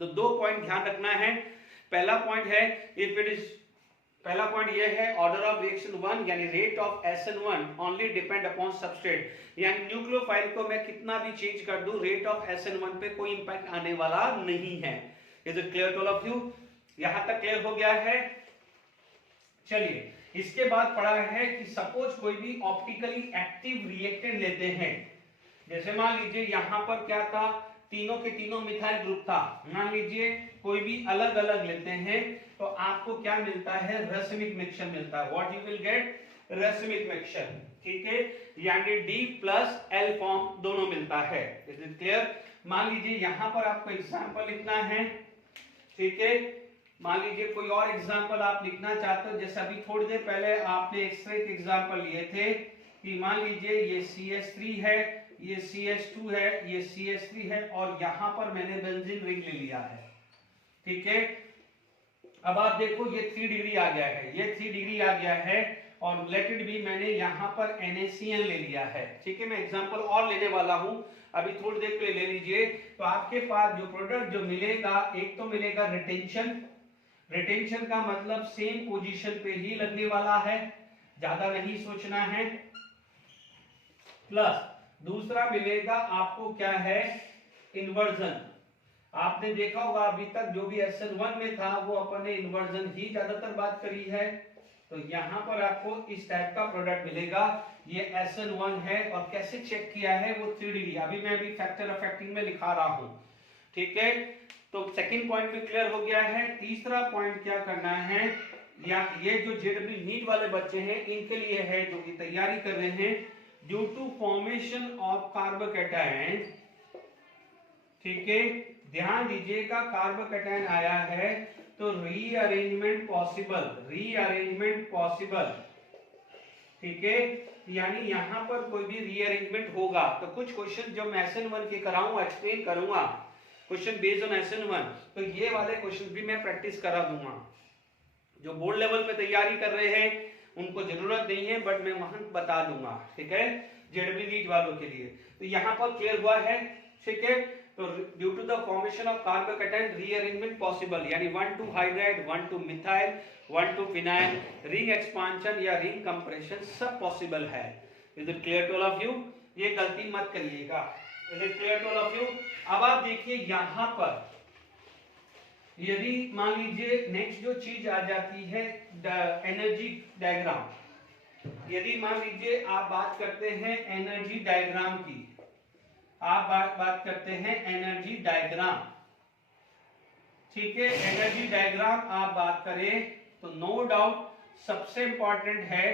तो 2 पॉइंट ध्यान रखना है, पहला पॉइंट है इफ इट इज, पहला पॉइंट ये है ऑर्डर ऑफ रिएक्शन 1 यानी rate of SN1 only depend upon substrate, यानी न्यूक्लियोफाइल को मैं कितना भी चेंज कर दूं रेट ऑफ SN1 पे कोई इंपैक्ट आने वाला नहीं है। Is it clear to all of you? यहां तक क्लियर हो गया है। चलिए इसके बाद पढ़ा है कि सपोज कोई भी ऑप्टिकली एक्टिव रिएक्टेंट लेते हैं, जैसे मान लीजिए यहां पर क्या था, तीनों के तीनों मिथाइल ग्रुप था, मान लीजिए कोई भी अलग अलग लेते हैं तो आपको क्या मिलता है, रसमिक मिक्सचर मिलता है, what you will get, racemic mixture, ठीक है, यानी D+L फॉर्म दोनों मिलता है। Is it clear? मान लीजिए यहां पर आपको एग्जांपल लिखना है, ठीक है, मान लीजिए कोई और एग्जांपल आप लिखना चाहते हो, जैसे अभी थोड़ी देर पहले आपने एक्सरे के एग्जांपल लिए थे कि मान लीजिए ये CH3 है, ये CH2 है, ये CH3 है और यहां पर मैंने बेंजीन रिंग ले लिया है, ठीक है। अब आप देखो ये 3 डिग्री आ गया है, ये 3 डिग्री आ गया है और लेट इट बी मैंने यहां पर NaCN ले लिया है, ठीक है। मैं एग्जांपल और लेने वाला हूं, अभी थोड़ी देर के लिए ले लीजिए। तो आपके पास जो प्रोडक्ट जो मिलेगा, एक तो मिलेगा रिटेंशन, रिटेंशन का मतलब सेम पोजीशन पे ही लगने वाला है, ज्यादा नहीं सोचना है, प्लस दूसरा मिलेगा आपको क्या है, इन्वर्जन। आपने देखा होगा अभी तक जो भी SN1 में था वो अपन ने इन्वर्जन ही ज्यादातर बात करी है, तो यहां पर आपको इस टाइप का प्रोडक्ट मिलेगा, ये SN1 है और कैसे चेक किया है वो 3 डिग्री, अभी मैं अभी फैक्टर अफेक्टिंग में लिखा रहा हूं, ठीक है। तो सेकंड पॉइंट भी क्लियर हो गया है। तीसरा पॉइंट क्या करना है, या ये जो JW नीट वाले बच्चे हैं इनके लिए है जो कि तैयारी कर रहे हैं, due to formation of carbocation, ठीक है, ध्यान दीजिएगा कार्बोकैटायन आया है तो रीअरेंजमेंट पॉसिबल, रीअरेंजमेंट पॉसिबल, ठीक है, यानी यहां पर कोई भी रीअरेंजमेंट होगा तो कुछ क्वेश्चन जो मैं SN1 के कराऊंगा, एक्सप्लेन करूंगा, क्वेश्चन बेस्ड ऑन SN1, तो ये वाले क्वेश्चन भी मैं प्रैक्टिस करा दूंगा। जो बोर्ड लेवल पे तैयारी कर रहे हैं उनको जरूरत नहीं है, बट मैं वहां बता दूंगा, ठीक है, JW नीट वालों के लिए। तो यहां पर क्लियर हुआ है, ठीक है। तो due to the formation of carbocation rearrangement possible, यानी 1 2 hydride 1 2 methyl 1 2 phenyl, ring expansion या रिंग कंप्रेशन सब पॉसिबल है। Is it clear to all of you? ये गलती मत करिएगा। Is it clear to all of you? अब आप देखिए यहां पर यदि मान लीजिए नेक्स्ट जो चीज आ जाती है एनर्जी डायग्राम, यदि मान लीजिए आप बात करते हैं एनर्जी डायग्राम की, आप बात करते हैं एनर्जी डायग्राम, ठीक है, एनर्जी डायग्राम आप बात करें तो नो डाउट सबसे इंपॉर्टेंट है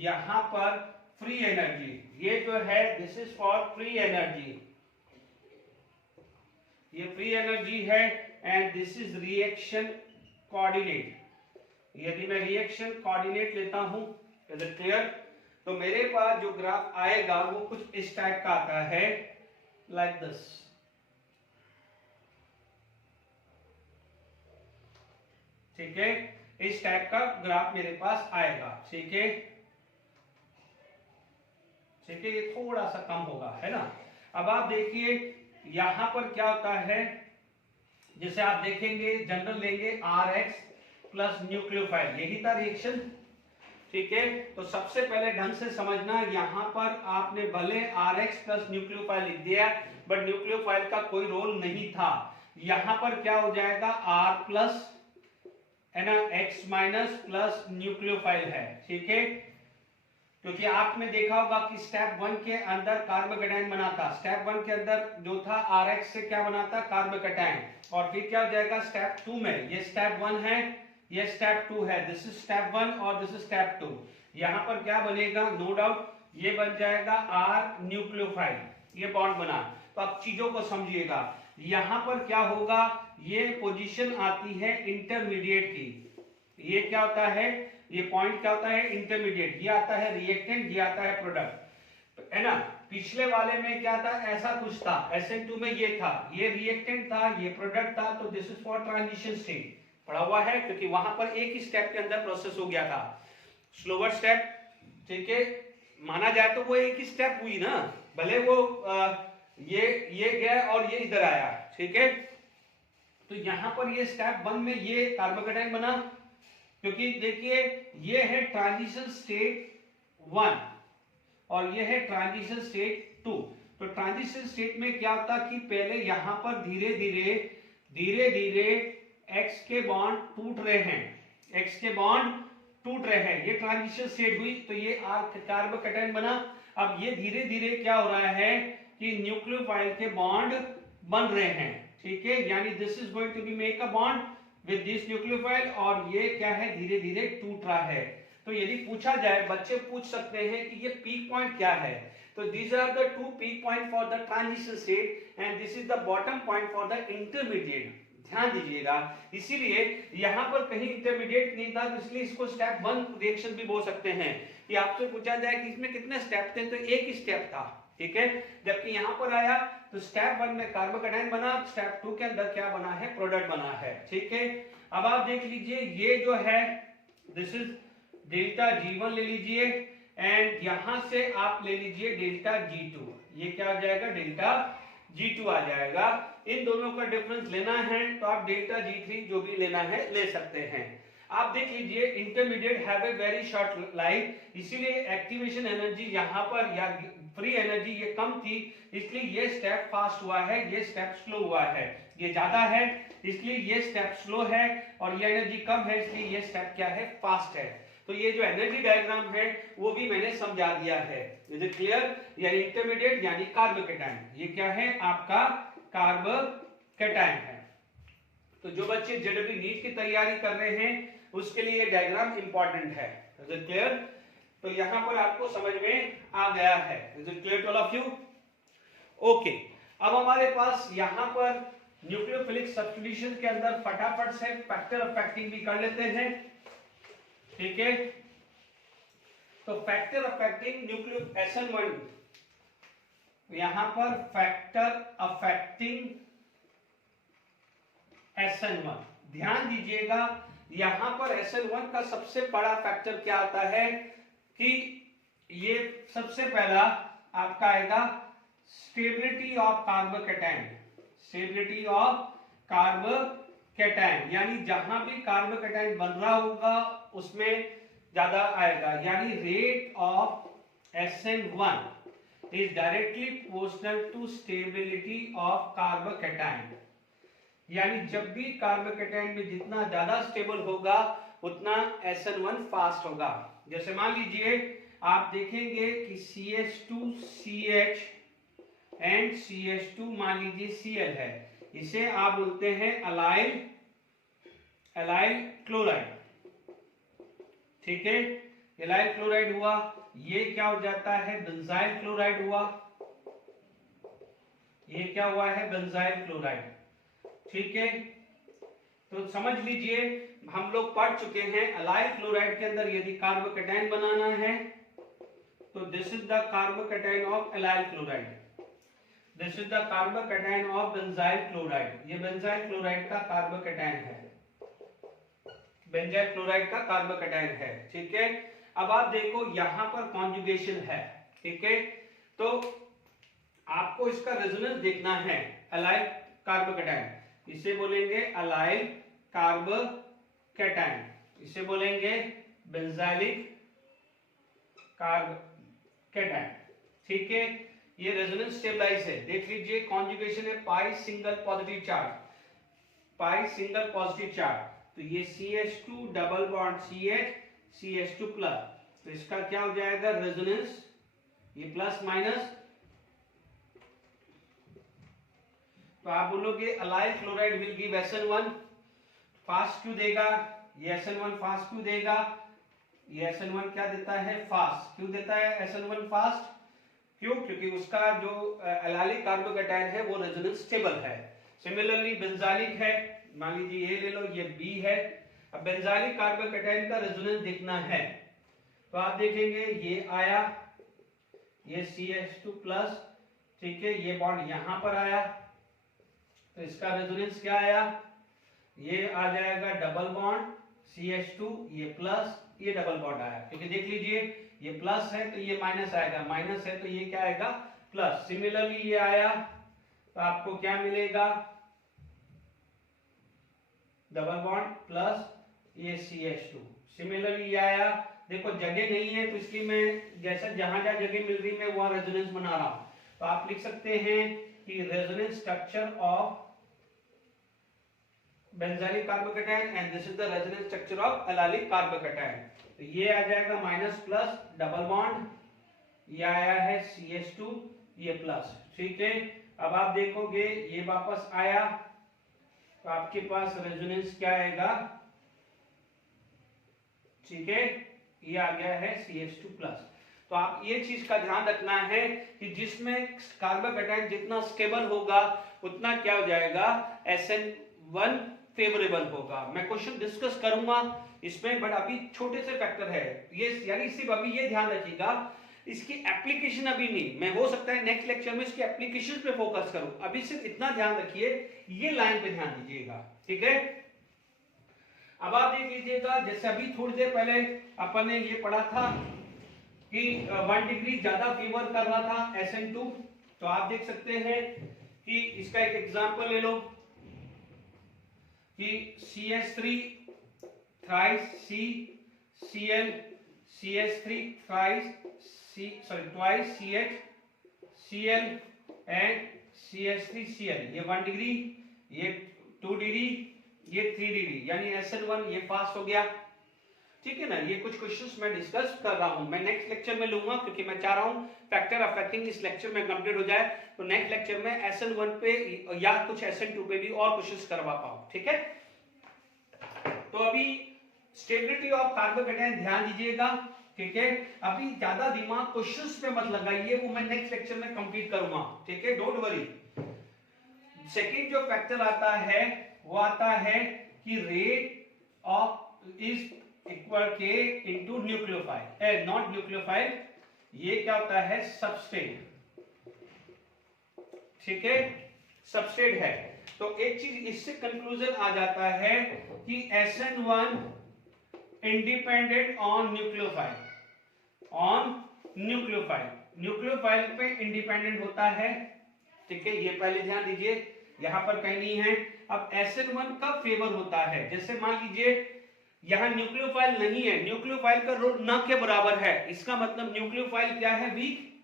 यहां पर फ्री एनर्जी, ये जो है this is for free energy, ये फ्री एनर्जी है and this is reaction coordinate, यदि मैं रिएक्शन कोऑर्डिनेट लेता हूं, इज इट क्लियर? तो मेरे पास जो ग्राफ आएगा वो कुछ इस टाइप का आता है, लाइक दिस, ठीक है, इस टाइप का ग्राफ मेरे पास आएगा, ठीक है, ठीक है, ये थोड़ा सा कम होगा, है ना। अब आप देखिए यहां पर क्या होता है, जैसे आप देखेंगे जनरल लेंगे RX प्लस न्यूक्लियोफाइल, यही था रिएक्शन, ठीक है, तो सबसे पहले ढंग से समझना, यहाँ पर आपने भले RX प्लस न्यूक्लियोफाइल लिख दिया, बट न्यूक्लियोफाइल का कोई रोल नहीं था। यहाँ पर क्या हो जाएगा, R प्लस है ना, X माइनस प्लस न्यूक्लियोफाइल है। ठीक है, क्योंकि आपने देखा होगा कि स्टेप 1 के अंदर कार्बोकेटाइन बना था, स्टेप 1 के अंदर जो था RX से क्या बना था, कार्बोकेटाइन, और फिर क्या हो जाएगा स्टेप 2 में, ये स्टेप 1 है, ये स्टेप 2 है, दिस इज स्टेप 1 और दिस इज स्टेप 2। यहां पर क्या बनेगा, नो डाउट ये बन जाएगा R न्यूक्लियोफाइल, ये बॉन्ड बना। तो अब चीजों को समझिएगा, यहां पर क्या होगा, ये पोजीशन आती है इंटरमीडिएट की, ये क्या होता है, ये पॉइंट क्या होता है, इंटरमीडिएट, ये आता है रिएक्टेंट, ये आता है प्रोडक्ट, है ना। पिछले वाले में क्या था, ऐसा कुछ था, SN2 में ये था, ये रिएक्टेंट था, ये प्रोडक्ट था, तो this is for transition state, पढ़ा हुआ है, क्योंकि वहां पर एक ही स्टेप के अंदर प्रोसेस हो गया था, स्लोवर स्टेप। ठीक है, माना जाए तो वो एक ही स्टेप हुई ना, भले वो ये गया और ये इधर आया। ठीक है, तो यहां पर ये स्टेप 1 में ये कार्बोकेटाइन बना, क्योंकि देखिए ये है ट्रांजिशन स्टेट 1 और ये है ट्रांजिशन स्टेट 2। तो ट्रांजिशन स्टेट में क्या होता कि पहले यहां पर धीरे धीरे X के बॉन्ड टूट रहे हैं, X के बॉन्ड टूट रहे हैं, ये ट्रांजिशन स्टेट हुई, तो ये कार्बोकेटाइन बना। अब ये धीरे धीरे क्या हो रहा है कि न्यूक्लियोफाइल के बॉन्ड बन रहे हैं। ठीक है, यानी this is going to be make a bond with this nucleophile, और ये क्या है, धीरे धीरे टूट रहा है। तो यदि पूछा जाए, बच्चे पूछ सकते हैं कि ये पीक पॉइंट क्या है, तो these are the two peak point for the transition state and this is the bottom point for the intermediate। ध्यान दीजिएगा, इसीलिए यहां पर कहीं इंटरमीडिएट नहीं था, तो इसलिए इसको स्टेप 1 रिएक्शन भी बोल सकते हैं। कि आपसे पूछा जाए कि इसमें कितने स्टेप थे, तो एक ही स्टेप था। ठीक है, जबकि यहां पर आया तो स्टेप 1 में कार्बोकेटाइन बना, स्टेप 2 के अंदर क्या बना है, प्रोडक्ट बना है। ठीक है, अब आप देख लीजिए, ये जो है दिस इज डेल्टा G1 ले लीजिए, एंड यहां से आप ले लीजिए डेल्टा G2, ये क्या आ जाएगा, डेल्टा G2 आ जाएगा। इन दोनों का डिफरेंस लेना है तो आप डेल्टा G3 जो भी लेना है ले सकते हैं। आप देख लीजिए, intermediate have a very short life, इसीलिए एक्टिवेशन एनर्जी यहाँ पर या फ्री एनर्जी ये कम थी, इसलिए ये स्टेप फास्ट हुआ है, ये स्टेप स्लो हुआ है। ये ज्यादा है इसलिए ये स्टेप स्लो है, और ये एनर्जी कम है इसलिए ये स्टेप क्या है, फास्ट है। तो ये जो एनर्जी डायग्राम है वो भी मैंने समझा दिया है। Is it clear? यानी इंटरमीडिएट यानी कार्बोकेटाइन, ये क्या है आपका कार्बोकेटाइन है। तो जो बच्चे जेडब्ल्यू नीट की तैयारी कर रहे हैं उसके लिए ये डायग्राम इंपॉर्टेंट है। Is it clear? तो यहां पर आपको समझ में आ गया है। Is it clear to all of you? Okay, अब हमारे पास यहां पर न्यूक्लियोफिलिक सब्स्टिट्यूशन के अंदर फटाफट से फैक्टर ऑफ फैक्टिंग भी कर लेते हैं। ठीक है, तो फैक्टर अफेक्टिंग न्यूक्लियो SN1, यहां पर फैक्टर अफेक्टिंग SN1, ध्यान दीजिएगा यहां पर SN1 का सबसे बड़ा फैक्टर क्या आता है कि ये सबसे पहला आपका आएगा stability of carbocation, stability of carbocation, यानी जहां भी कार्बोकेटाइन बन रहा होगा उसमें ज्यादा आएगा, यानी rate of SN1 is directly proportional to stability of carbocation. यानी जब भी कार्बोकेटाइन में जितना ज्यादा स्टेबल होगा उतना SN1 फास्ट होगा। जैसे मान लीजिए आप देखेंगे कि CH2CH एंड CH2 मान लीजिए Cl है, इसे आप बोलते हैं एलाइल क्लोराइड। ठीक है, एलाइल क्लोराइड हुआ, ये क्या हो जाता है, बेंजाइल क्लोराइड हुआ, ये क्या हुआ है, बेंजाइल क्लोराइड। ठीक है, तो समझ लीजिए हम लोग पढ़ चुके हैं एलाइल क्लोराइड के अंदर यदि कार्बोकेटाइन बनाना है तो this is the carbocation of allyl chloride, this is the carbocation of benzyl chloride. ये बेंजाइल क्लोराइड का कार्बोकेटाइन है, बेंजाइल क्लोराइड का कार्बोकेटाइन है। ठीक है, अब आप देखो यहां पर कॉन्जुगेशन है। ठीक है, तो आपको इसका रेजोनेंस देखना है, एलाइल कार्बोकेटाइन, इसे बोलेंगे एलाइल कार्बोकेटाइन, इसे बोलेंगे बेंजाइलिक कार्बोकैटायन, ठीक है। ये रेजोनेंस स्टेबलाइज है। देख लीजिए कॉन्जुगेशन है पाई सिंगल पॉजिटिव चार्ज, पाई सिंगल पॉजिटिव चार्ज, तो ये CH2 double bond CH CH2 plus, तो इसका क्या हो जाएगा रेजोनेंस, ये प्लस माइनस, तो आप बोलोगे allyl chloride will give SN1 fast क्यों देगा, ये SN1 फास्ट क्यों देगा, ये SN1 क्या देता है फास्ट, क्यों देता है SN1 फास्ट, क्यों, क्योंकि उसका जो एलाइलिक कार्बोकैटायन है वो रेजोनेंस स्टेबल है। सिमिलरली बेंजालिक है, मान लीजिए ये ले लो, ये B है। अब बेंजालिक कार्बोकैटायन का रेजोनेंस देखना है तो आप देखेंगे ये आया, ये CH2 प्लस, ठीक है, ये बॉन्ड यहां पर आया, तो इसका रेजोनेंस क्या आया, ये आ जाएगा डबल बॉन्ड CH2, ये प्लस, ये डबल बॉन्ड आया, क्योंकि देख लीजिए ये प्लस है तो ये माइनस आएगा, माइनस है तो ये क्या आएगा प्लस। सिमिलरली ये आया तो आपको क्या मिलेगा, डबल बॉन्ड प्लस ये CH2। सिमिलरली ये आया, देखो जगह नहीं है तो इसलिए मैं जैसा जहां जहां जगह मिल रही मैं वहां रेजोनेंस बना रहा हूं, तो आप लिख सकते हैं कि resonance structure of benzylic carbocation and this is the resonance structure of allylic carbocation. तो ये आ जाएगा माइनस प्लस डबल बॉन्ड, ये आया है CH2, ये प्लस, ठीक है। अब आप देखोगे ये वापस आया तो आपके पास रेजोनेंस क्या आएगा, ठीक है, ये आ गया है CH2 प्लस। तो आप ये चीज का ध्यान रखना है कि जिसमें कार्बोकैटायन जितना स्टेबल होगा उतना क्या हो जाएगा SN1 फेवरेबल होगा। मैं क्वेश्चन डिस्कस करूंगा इसमें, बट अभी छोटे से फैक्टर है ये, यानी सिर्फ अभी ये ध्यान रखिएगा, इसकी एप्लीकेशन अभी नहीं, मैं हो सकता है नेक्स्ट लेक्चर में इसकी एप्लीकेशन पे फोकस करूं, अभी सिर्फ इतना ध्यान रखिए, ये लाइन पे ध्यान दीजिएगा, ठीक है। अब आप देख लीजिएगा, जैसे अभी थोड़ी देर पहले अपन ने ये पढ़ा था कि 1 डिग्री ज्यादा फीवर कर रहा था SN2, तो आप देख सकते हैं कि इसका एक एग्जांपल ले लो कि CH3 thrice C Cl CH3 thrice C twice CH Cl and CH3 Cl, ये 1 डिग्री, ये 2 डिग्री, ये 3 डिग्री, यानी SN1 ये फास्ट हो गया, ठीक है ना। ये कुछ क्वेश्चंस मैं डिस्कस कर रहा हूं, मैं नेक्स्ट लेक्चर में लूंगा क्योंकि मैं चाह रहा हूं फैक्टर अफेक्टिंग इस लेक्चर में कंप्लीट हो जाए, तो नेक्स्ट लेक्चर में SN1 पे या कुछ SN2 पे भी और क्वेश्चंस करवा पाऊं, ठीक है। तो अभी स्टेबिलिटी ऑफ कार्बोकैटायन ध्यान दीजिएगा, ठीक है। अभी ज्यादा दिमाग क्वेश्चंस पे मत लगाइए, वो मैं नेक्स्ट लेक्चर में कंप्लीट करूंगा, ठीक है, डोंट वरी। सेकंड जो फैक्टर आता है वो आता है कि रेट ऑफ इज इक्वल के इनटू न्यूक्लियोफाइल, नॉट न्यूक्लियोफाइल, ये क्या होता है सबस्ट्रेट, ठीक है, सबस्ट्रेट है। तो एक चीज इससे कंक्लूजन आ जाता है कि SN1 independent on nucleophile, on nucleophile, nucleophile पे इंडिपेंडेंट होता है, ठीक है, ये पहले ध्यान दीजिए, यहां पर कहीं नहीं है। अब SN1 का फेवर होता है, जैसे मान लीजिए यहां न्यूक्लियोफाइल नहीं है, न्यूक्लियोफाइल का रोल न के बराबर है, इसका मतलब न्यूक्लियोफाइल क्या है वीक,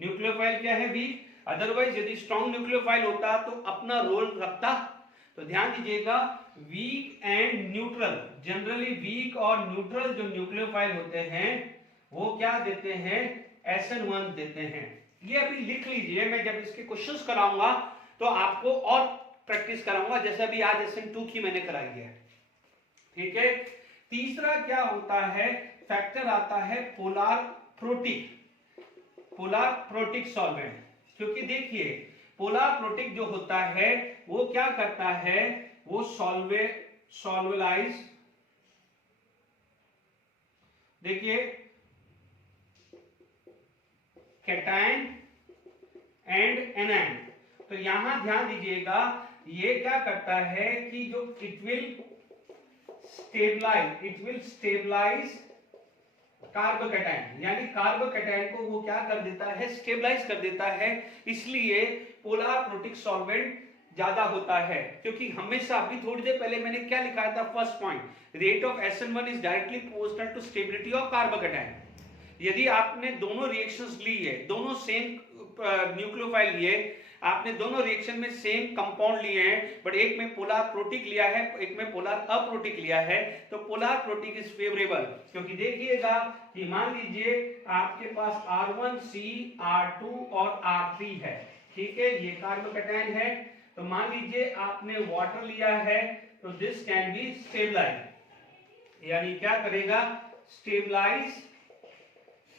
न्यूक्लियोफाइल क्या है वीक, अदरवाइज यदि स्ट्रॉन्ग न्यूक्लियोफाइल होता तो अपना रोल रखता। तो ध्यान दीजिएगा weak and neutral, generally weak और न्यूट्रल जो न्यूक्लियोफाइल होते हैं वो क्या देते हैं SN1 देते हैं। ये अभी लिख लीजिए, मैं जब इसके क्वेश्चंस कराऊंगा तो आपको और प्रैक्टिस कराऊंगा, जैसे अभी आज SN2 की मैंने कराई है, ठीक है। तीसरा क्या होता है फैक्टर आता है polar protic, polar protic solvent, क्योंकि देखिए पोलार प्रोटिक जो होता है वो क्या करता है, वो सॉल्वेलाइज, देखिए कैटायन एंड एनायन, तो यहां ध्यान दीजिएगा ये क्या करता है कि जो इट विल स्टेबलाइज कार्बोकैटायन, यानी कार्बोकैटायन को वो क्या कर देता है स्टेबलाइज कर देता है, इसलिए पोलार प्रोटिक सॉल्वेंट ज्यादा होता है। क्योंकि हमेशा अभी थोड़ी देर पहले मैंने क्या लिखा था first point, rate of SN1 is directly proportional to stability of carbocation, यदि आपने दोनों रिएक्शंस ली है, दोनों सेम न्यूक्लियोफाइल लिए, आपने दोनों रिएक्शन में सेम कंपाउंड लिए हैं, बट एक में पोलर प्रोटिक लिया है, एक में पोलर अप्रोटिक लिया है, तो पोलर प्रोटिक इज फेवरेबल। क्योंकि देखिएगा कि मान लीजिए आपके पास R1C, R2 और R3 है, ठीक है, ये कार्बोकैटायन है। तो मान लीजिए आपने वाटर लिया है, तो दिस कैन बी स्टेबलाइज, यानी क्या करेगा, स्टेबलाइज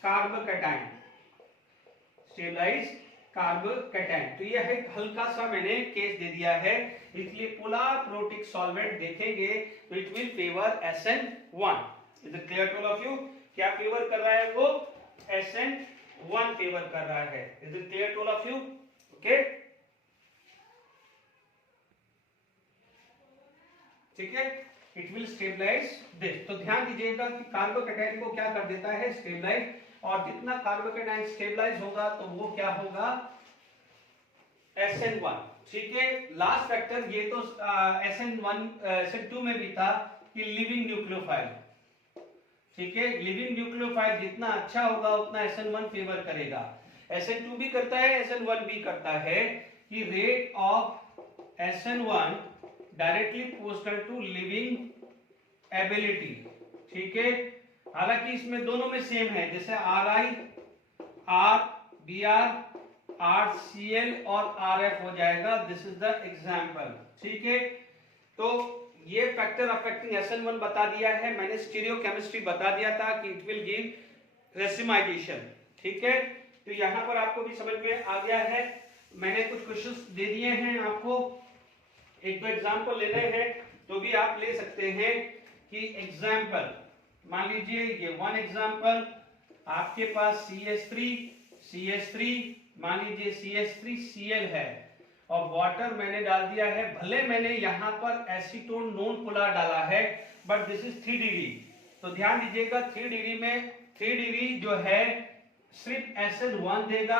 कार्बोकैटायन, स्टेबलाइज कार्बोकैटायन। तो यह एक हल्का सा मैंने केस दे दिया है, इसलिए पोलर प्रोटिक सॉल्वेंट देखेंगे तो it will favour SN1। Is it clear to all of you? क्या फेवर कर रहा है वो? SN1 फेवर कर रहा है। Is it clear to all of you? Okay, ठीक है, इट विल स्टेबलाइज दिस। तो ध्यान दीजिएगा कि कार्बोकैटायन को क्या कर देता है, स्टेबलाइज, और जितना कार्बोकैटायन स्टेबलाइज होगा तो वो क्या होगा, SN1, ठीक है। लास्ट फैक्टर ये तो SN1 SN2 में भी था कि लिविंग न्यूक्लियोफाइल, ठीक है, लिविंग न्यूक्लियोफाइल जितना अच्छा होगा उतना SN1 फेवर करेगा। SN2 भी करता है, SN1 भी करता है कि rate of SN1 directly proportional to leaving ability, ठीक है। हालांकि इसमें दोनों में सेम है, जैसे RI, RBr, RCl और RF हो जाएगा। दिस इज द एग्जांपल, ठीक है। तो ये फैक्टर अफेक्टिंग SN1 बता दिया है मैंने, स्टीरियोकेमिस्ट्री बता दिया था कि इट विल गिव रेसिमाइजेशन, ठीक है। तो यहां पर आपको भी समझ में आ गया है। मैंने कुछ क्वेश्चंस दे दिए हैं आपको, एक दो एग्जांपल लेने हैं तो भी आप ले सकते हैं कि एग्जांपल मान लीजिए ये वन एग्जांपल, आपके पास CH3 मान लीजिए CH3Cl है और वाटर मैंने डाल दिया है। भले मैंने यहां पर एसीटोन नॉन पोलर डाला है, बट दिस इज 3 डिग्री। तो ध्यान दीजिएगा 3 डिग्री में 3 डिग्री जो है सिर्फ SN1 देगा,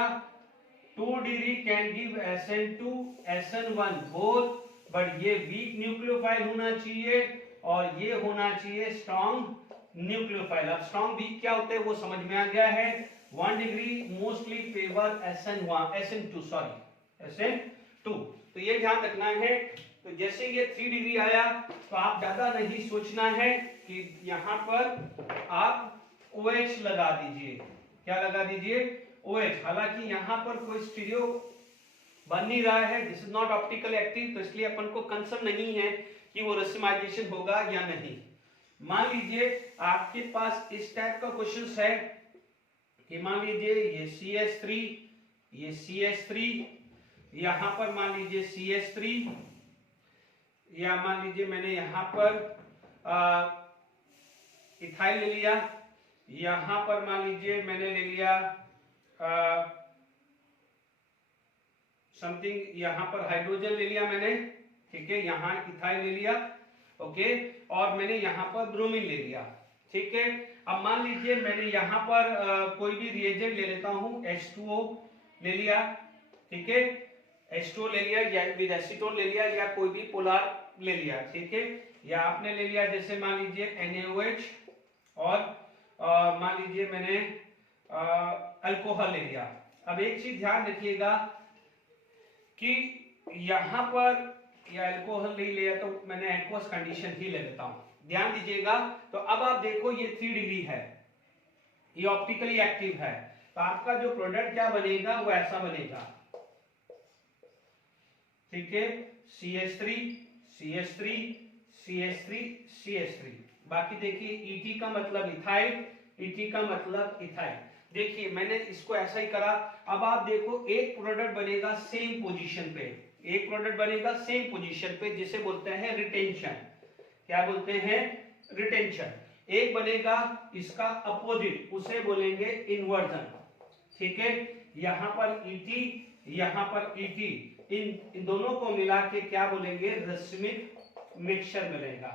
2 degree can give SN2, SN1 both, but ये वीक न्यूक्लियोफाइल होना चाहिए और ये होना चाहिए स्ट्रॉन्ग न्यूक्लियोफाइल। अब स्ट्रॉन्ग वीक क्या होते हैं वो समझ में आ गया है। 1 डिग्री मोस्टली फेवर SN2 तो ये ध्यान रखना है। तो जैसे ये 3 डिग्री आया तो आप ज्यादा नहीं सोचना है कि यहाँ पर आप OH लगा दीजिए। क्या लगा दीजिए? OH। हालांकि यहाँ पर कोई स्टीरियो बन नहीं रहा है, this is not optical active, तो इसलिए अपन को कंसर्न नहीं है कि वो रेसिमाइजेशन होगा या नहीं। मान लीजिए आपके पास इस टाइप का क्वेश्चन है कि मान लीजिए ये CH3, ये CH3, यहां पर मान लीजिए CH3, या मान लीजिए मैंने यहां पर इथाइल ले लिया, यहां पर मान लीजिए मैंने ले लिया समथिंग, यहां पर हाइड्रोजन ले लिया मैंने, ठीक है, यहां इथाइल ले लिया, ओके, और मैंने यहां पर ब्रोमीन ले लिया, ठीक है। अब मान लीजिए मैंने यहां पर कोई भी रिएजेंट ले लेता हूं, H2O ले लिया, ठीक है, H2O ले लिया या विद एसीटोन ले लिया या कोई भी पोलर ले लिया, ठीक है, या आपने ले लिया जैसे मान लीजिए NaOH और मान लीजिए मैंने अल्कोहल ले लिया। अब एक चीज ध्यान रखिएगा कि यहां पर या अल्कोहल नहीं लिया तो मैंने एक्वस कंडीशन ही ले लेता हूं। ध्यान दीजिएगा, तो अब आप देखो ये 3 डिग्री है, ये ऑप्टिकली एक्टिव है, तो आपका जो प्रोडक्ट क्या बनेगा वो ऐसा बनेगा, ठीक है, CH3 CH3 CH3 CH3। बाकी देखिए ET का मतलब इथाइल, ET का मतलब इथाइल। देखिए मैंने इसको ऐसा ही करा। अब आप देखो एक प्रोडक्ट बनेगा सेम पोजीशन पे, एक प्रोडक्ट बनेगा सेम पोजीशन पे, जिसे बोलते हैं रिटेंशन। क्या बोलते हैं? रिटेंशन। एक बनेगा इसका अपोजिट, उसे बोलेंगे इन्वर्जन, ठीक है। यहां पर ET, यहां पर ET, इन दोनों को मिला के क्या बोलेंगे? रश्मिक मिक्सचर मिलेगा।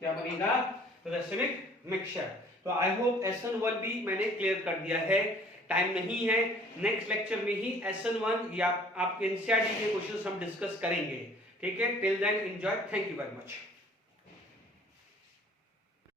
क्या बनेगा? रश्मिक मिक्सचर। तो आई होप SN1 भी मैंने क्लियर कर दिया है। टाइम नहीं है, नेक्स्ट लेक्चर में ही SN1 या आपके NCERT के क्वेश्चंस हम डिस्कस करेंगे, ठीक है। Till then enjoy, thank you very much.